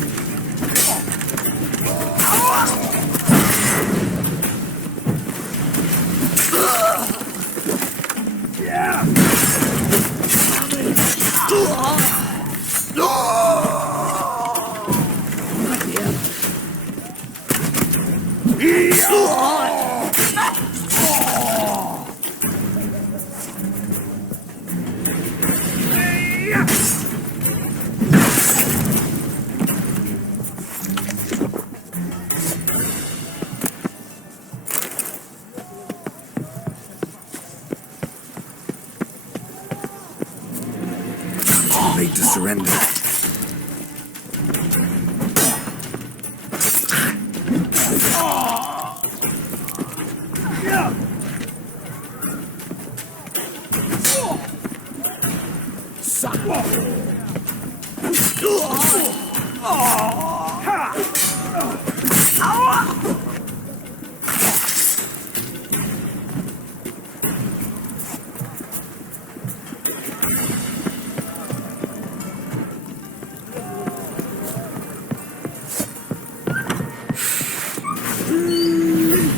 surrender.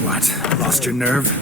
What? Lost your nerve?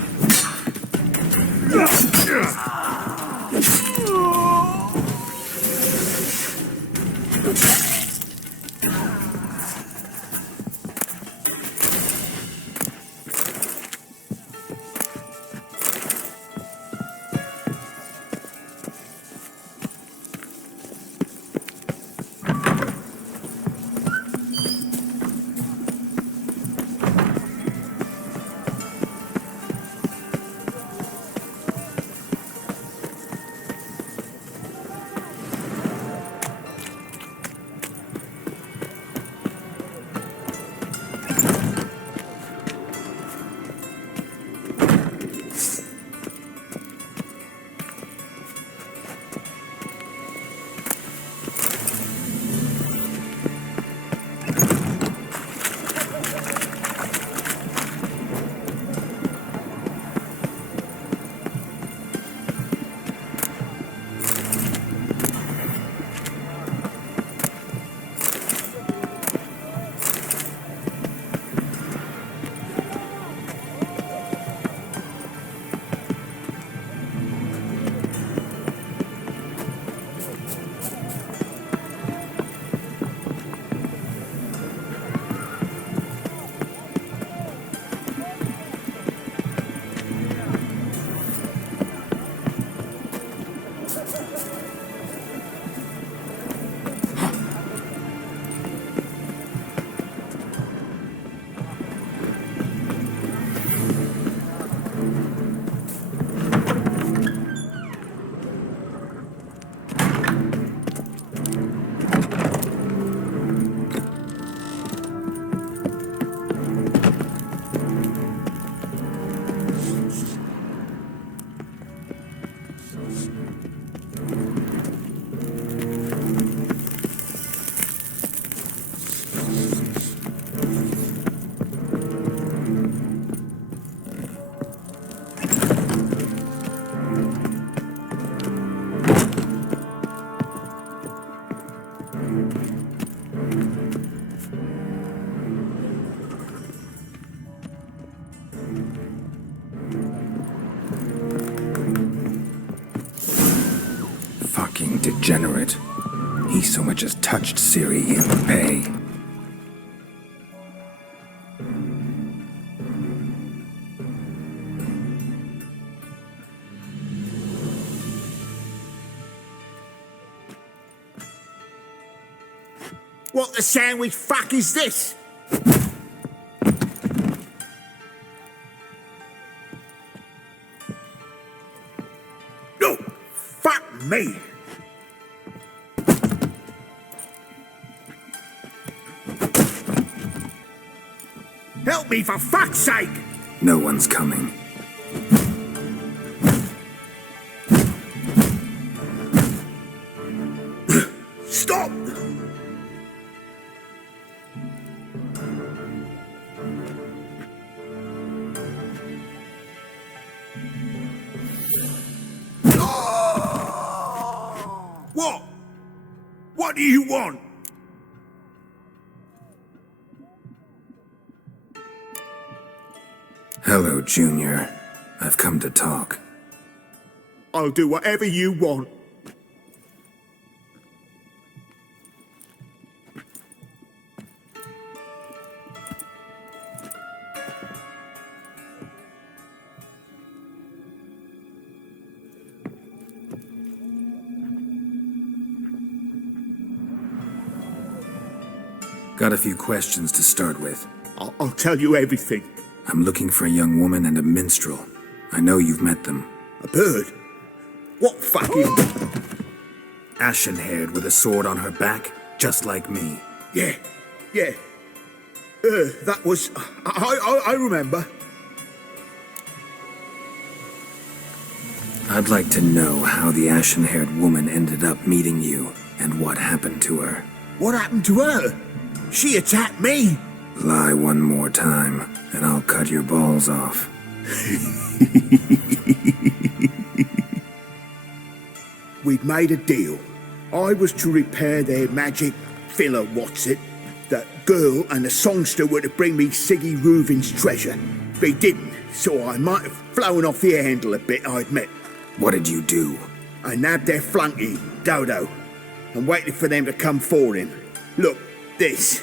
Degenerate. He so much as touched Ciri, he'll pay. What the sandwich fuck is this? No! Fuck me! Help me, for fuck's sake! No one's coming. Stop! What? What do you want? Hello, Junior. I've come to talk. I'll do whatever you want. Got a few questions to start with. I'll tell you everything. I'm looking for a young woman and a minstrel. I know you've met them. A bird? What fucking... ashen-haired with a sword on her back, just like me. Yeah. That was... I remember. I'd like to know how the ashen-haired woman ended up meeting you, and what happened to her. What happened to her? She attacked me. Lie one more time, and I'll cut your balls off. We'd made a deal. I was to repair their magic filler what's-it. That girl and the songster were to bring me Siggy Reuven's treasure. They didn't, so I might have flown off the handle a bit, I admit. What did you do? I nabbed their flunky, Dodo, and waited for them to come for him. Look, this.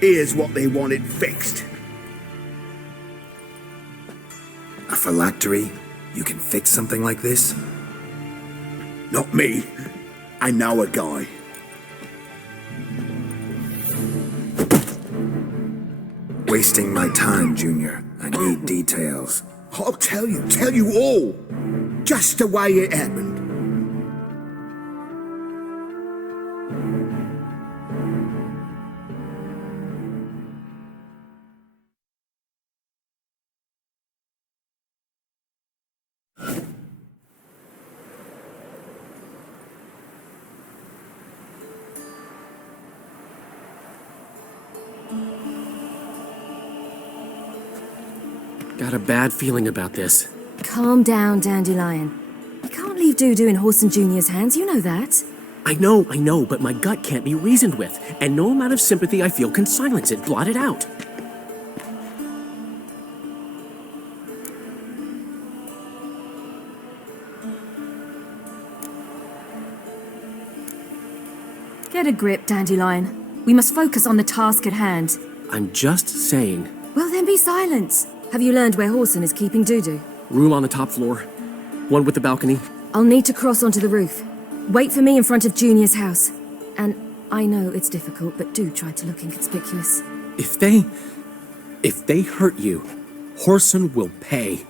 Here's what they wanted fixed. A phylactery? You can fix something like this? Not me. I know a guy. Wasting my time, Junior. I need details. I'll tell you all. Just the way it happened. Got a bad feeling about this. Calm down, Dandelion. You can't leave Dudu in Horson Jr.'s hands, you know that. I know, but my gut can't be reasoned with, and no amount of sympathy I feel can silence it, blot it out. Get a grip, Dandelion. We must focus on the task at hand. I'm just saying. Well, then be silent. Have you learned where Horson is keeping Dudu? Room on the top floor. One with the balcony. I'll need to cross onto the roof. Wait for me in front of Junior's house. And I know it's difficult, but do try to look inconspicuous. If they hurt you, Horson will pay.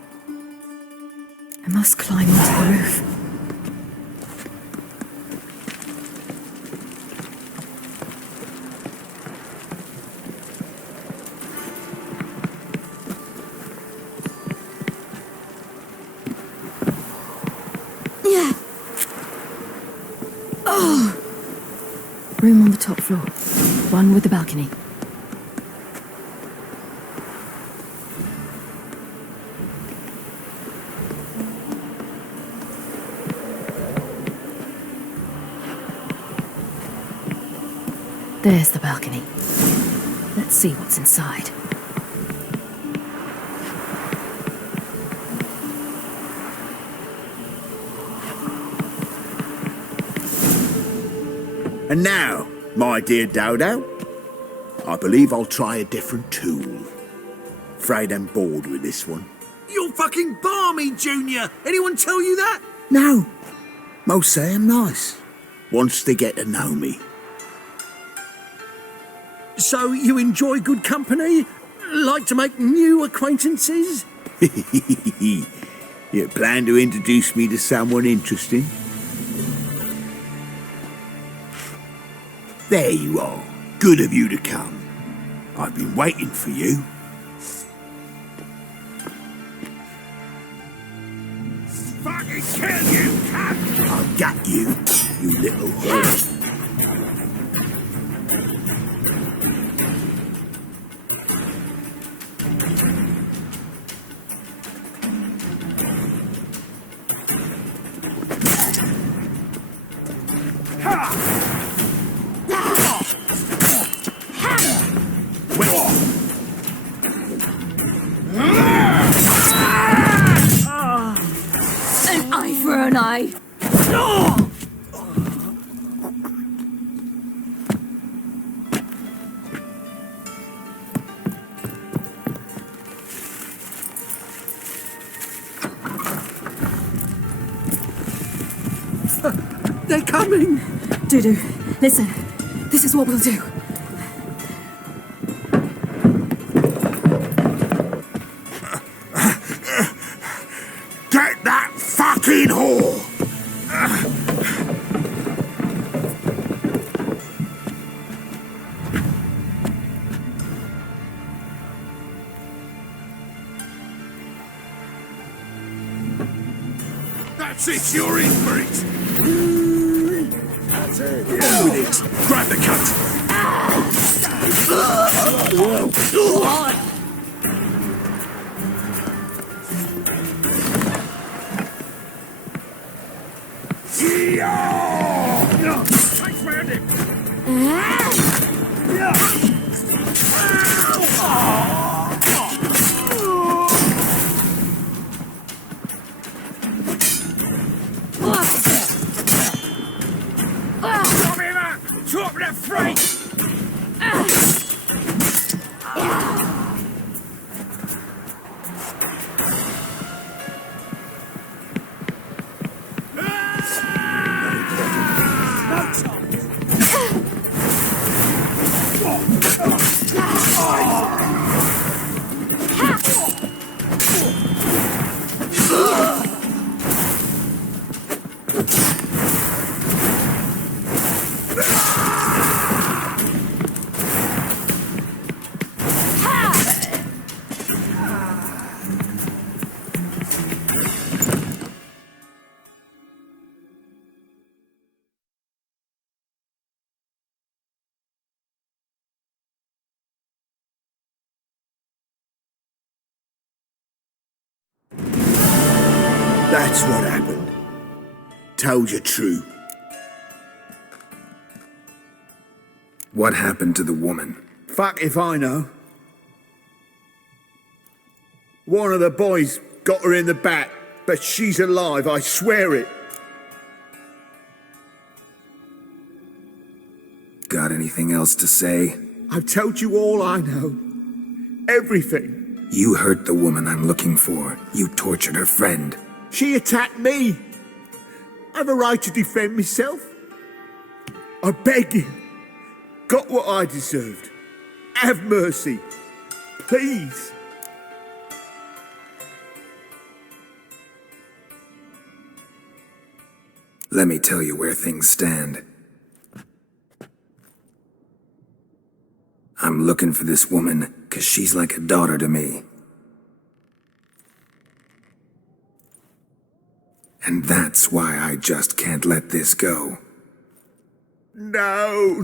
I must climb onto the roof. Room on the top floor. One with the balcony. There's the balcony. Let's see what's inside. And now, my dear Dodo, I believe I'll try a different tool. Afraid I'm bored with this one. You're fucking balmy, Junior! Anyone tell you that? No. Most say I'm nice. Once they get to know me. So you enjoy good company? Like to make new acquaintances? You plan to introduce me to someone interesting? There you are. Good of you to come. I've been waiting for you. Fucking kill you, cunt! I've got you, you little whore. An eye for an eye. They're coming! Dudu, listen. This is what we'll do. Get that fucking whore! That's it, you're in for it! That's it. Get with it! Grab the cut! Thanks, round him! Come here, man! Top of the freight! That's what happened. Told you true. What happened to the woman? Fuck if I know. One of the boys got her in the back, but she's alive, I swear it. Got anything else to say? I've told you all I know. Everything. You hurt the woman I'm looking for. You tortured her friend. She attacked me. I have a right to defend myself. I beg you. Got what I deserved. Have mercy. Please. Let me tell you where things stand. I'm looking for this woman, 'cause she's like a daughter to me. And that's why I just can't let this go. No.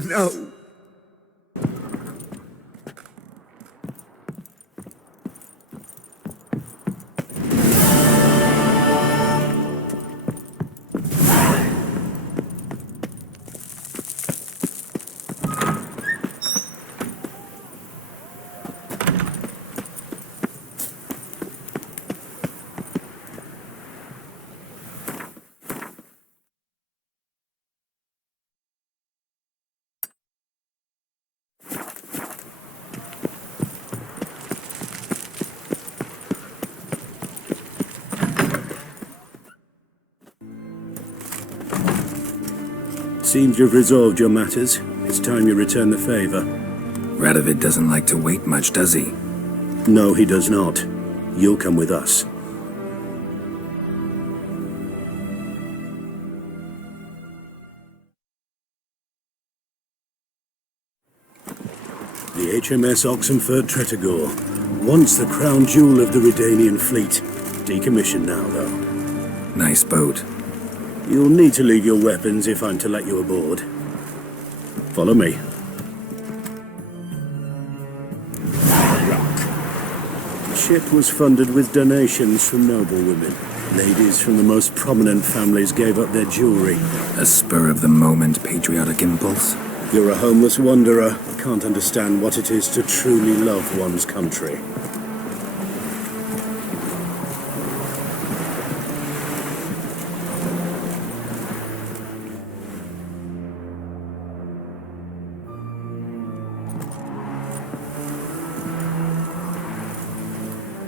Seems you've resolved your matters. It's time you return the favor. Radovid doesn't like to wait much, does he? No, he does not. You'll come with us. The HMS Oxenford Tretogor, once the crown jewel of the Redanian fleet. Decommissioned now, though. Nice boat. You'll need to leave your weapons if I'm to let you aboard. Follow me. The ship was funded with donations from noblewomen. Ladies from the most prominent families gave up their jewelry. A spur-of-the-moment patriotic impulse? You're a homeless wanderer. Can't understand what it is to truly love one's country.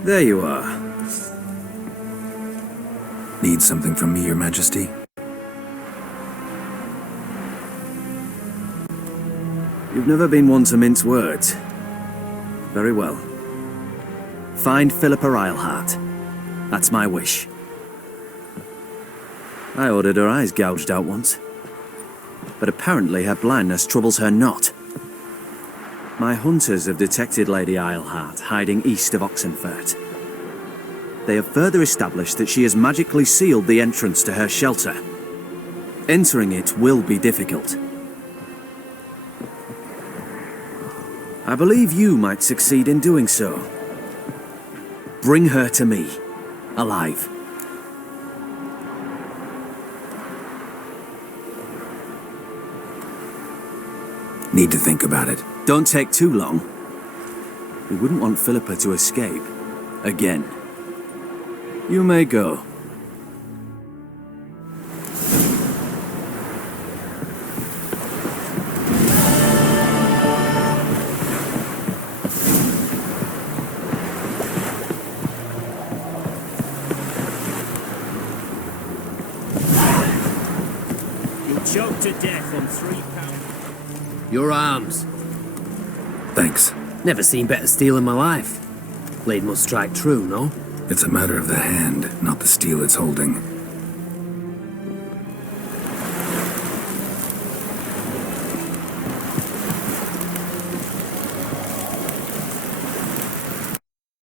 There you are. Need something from me, Your Majesty? You've never been one to mince words. Very well. Find Philippa Eilhart. That's my wish. I ordered her eyes gouged out once. But apparently her blindness troubles her not. My hunters have detected Lady Eilhart hiding east of Oxenfurt. they have further established that she has magically sealed the entrance to her shelter. Entering it will be difficult. I believe you might succeed in doing so. Bring her to me, alive. Need to think about it. Don't take too long. We wouldn't want Philippa to escape. Again. You may go. Choked to death on 3 pounds. Your arms. Thanks. Never seen better steel in my life. Blade must strike true, no? It's a matter of the hand, not the steel it's holding.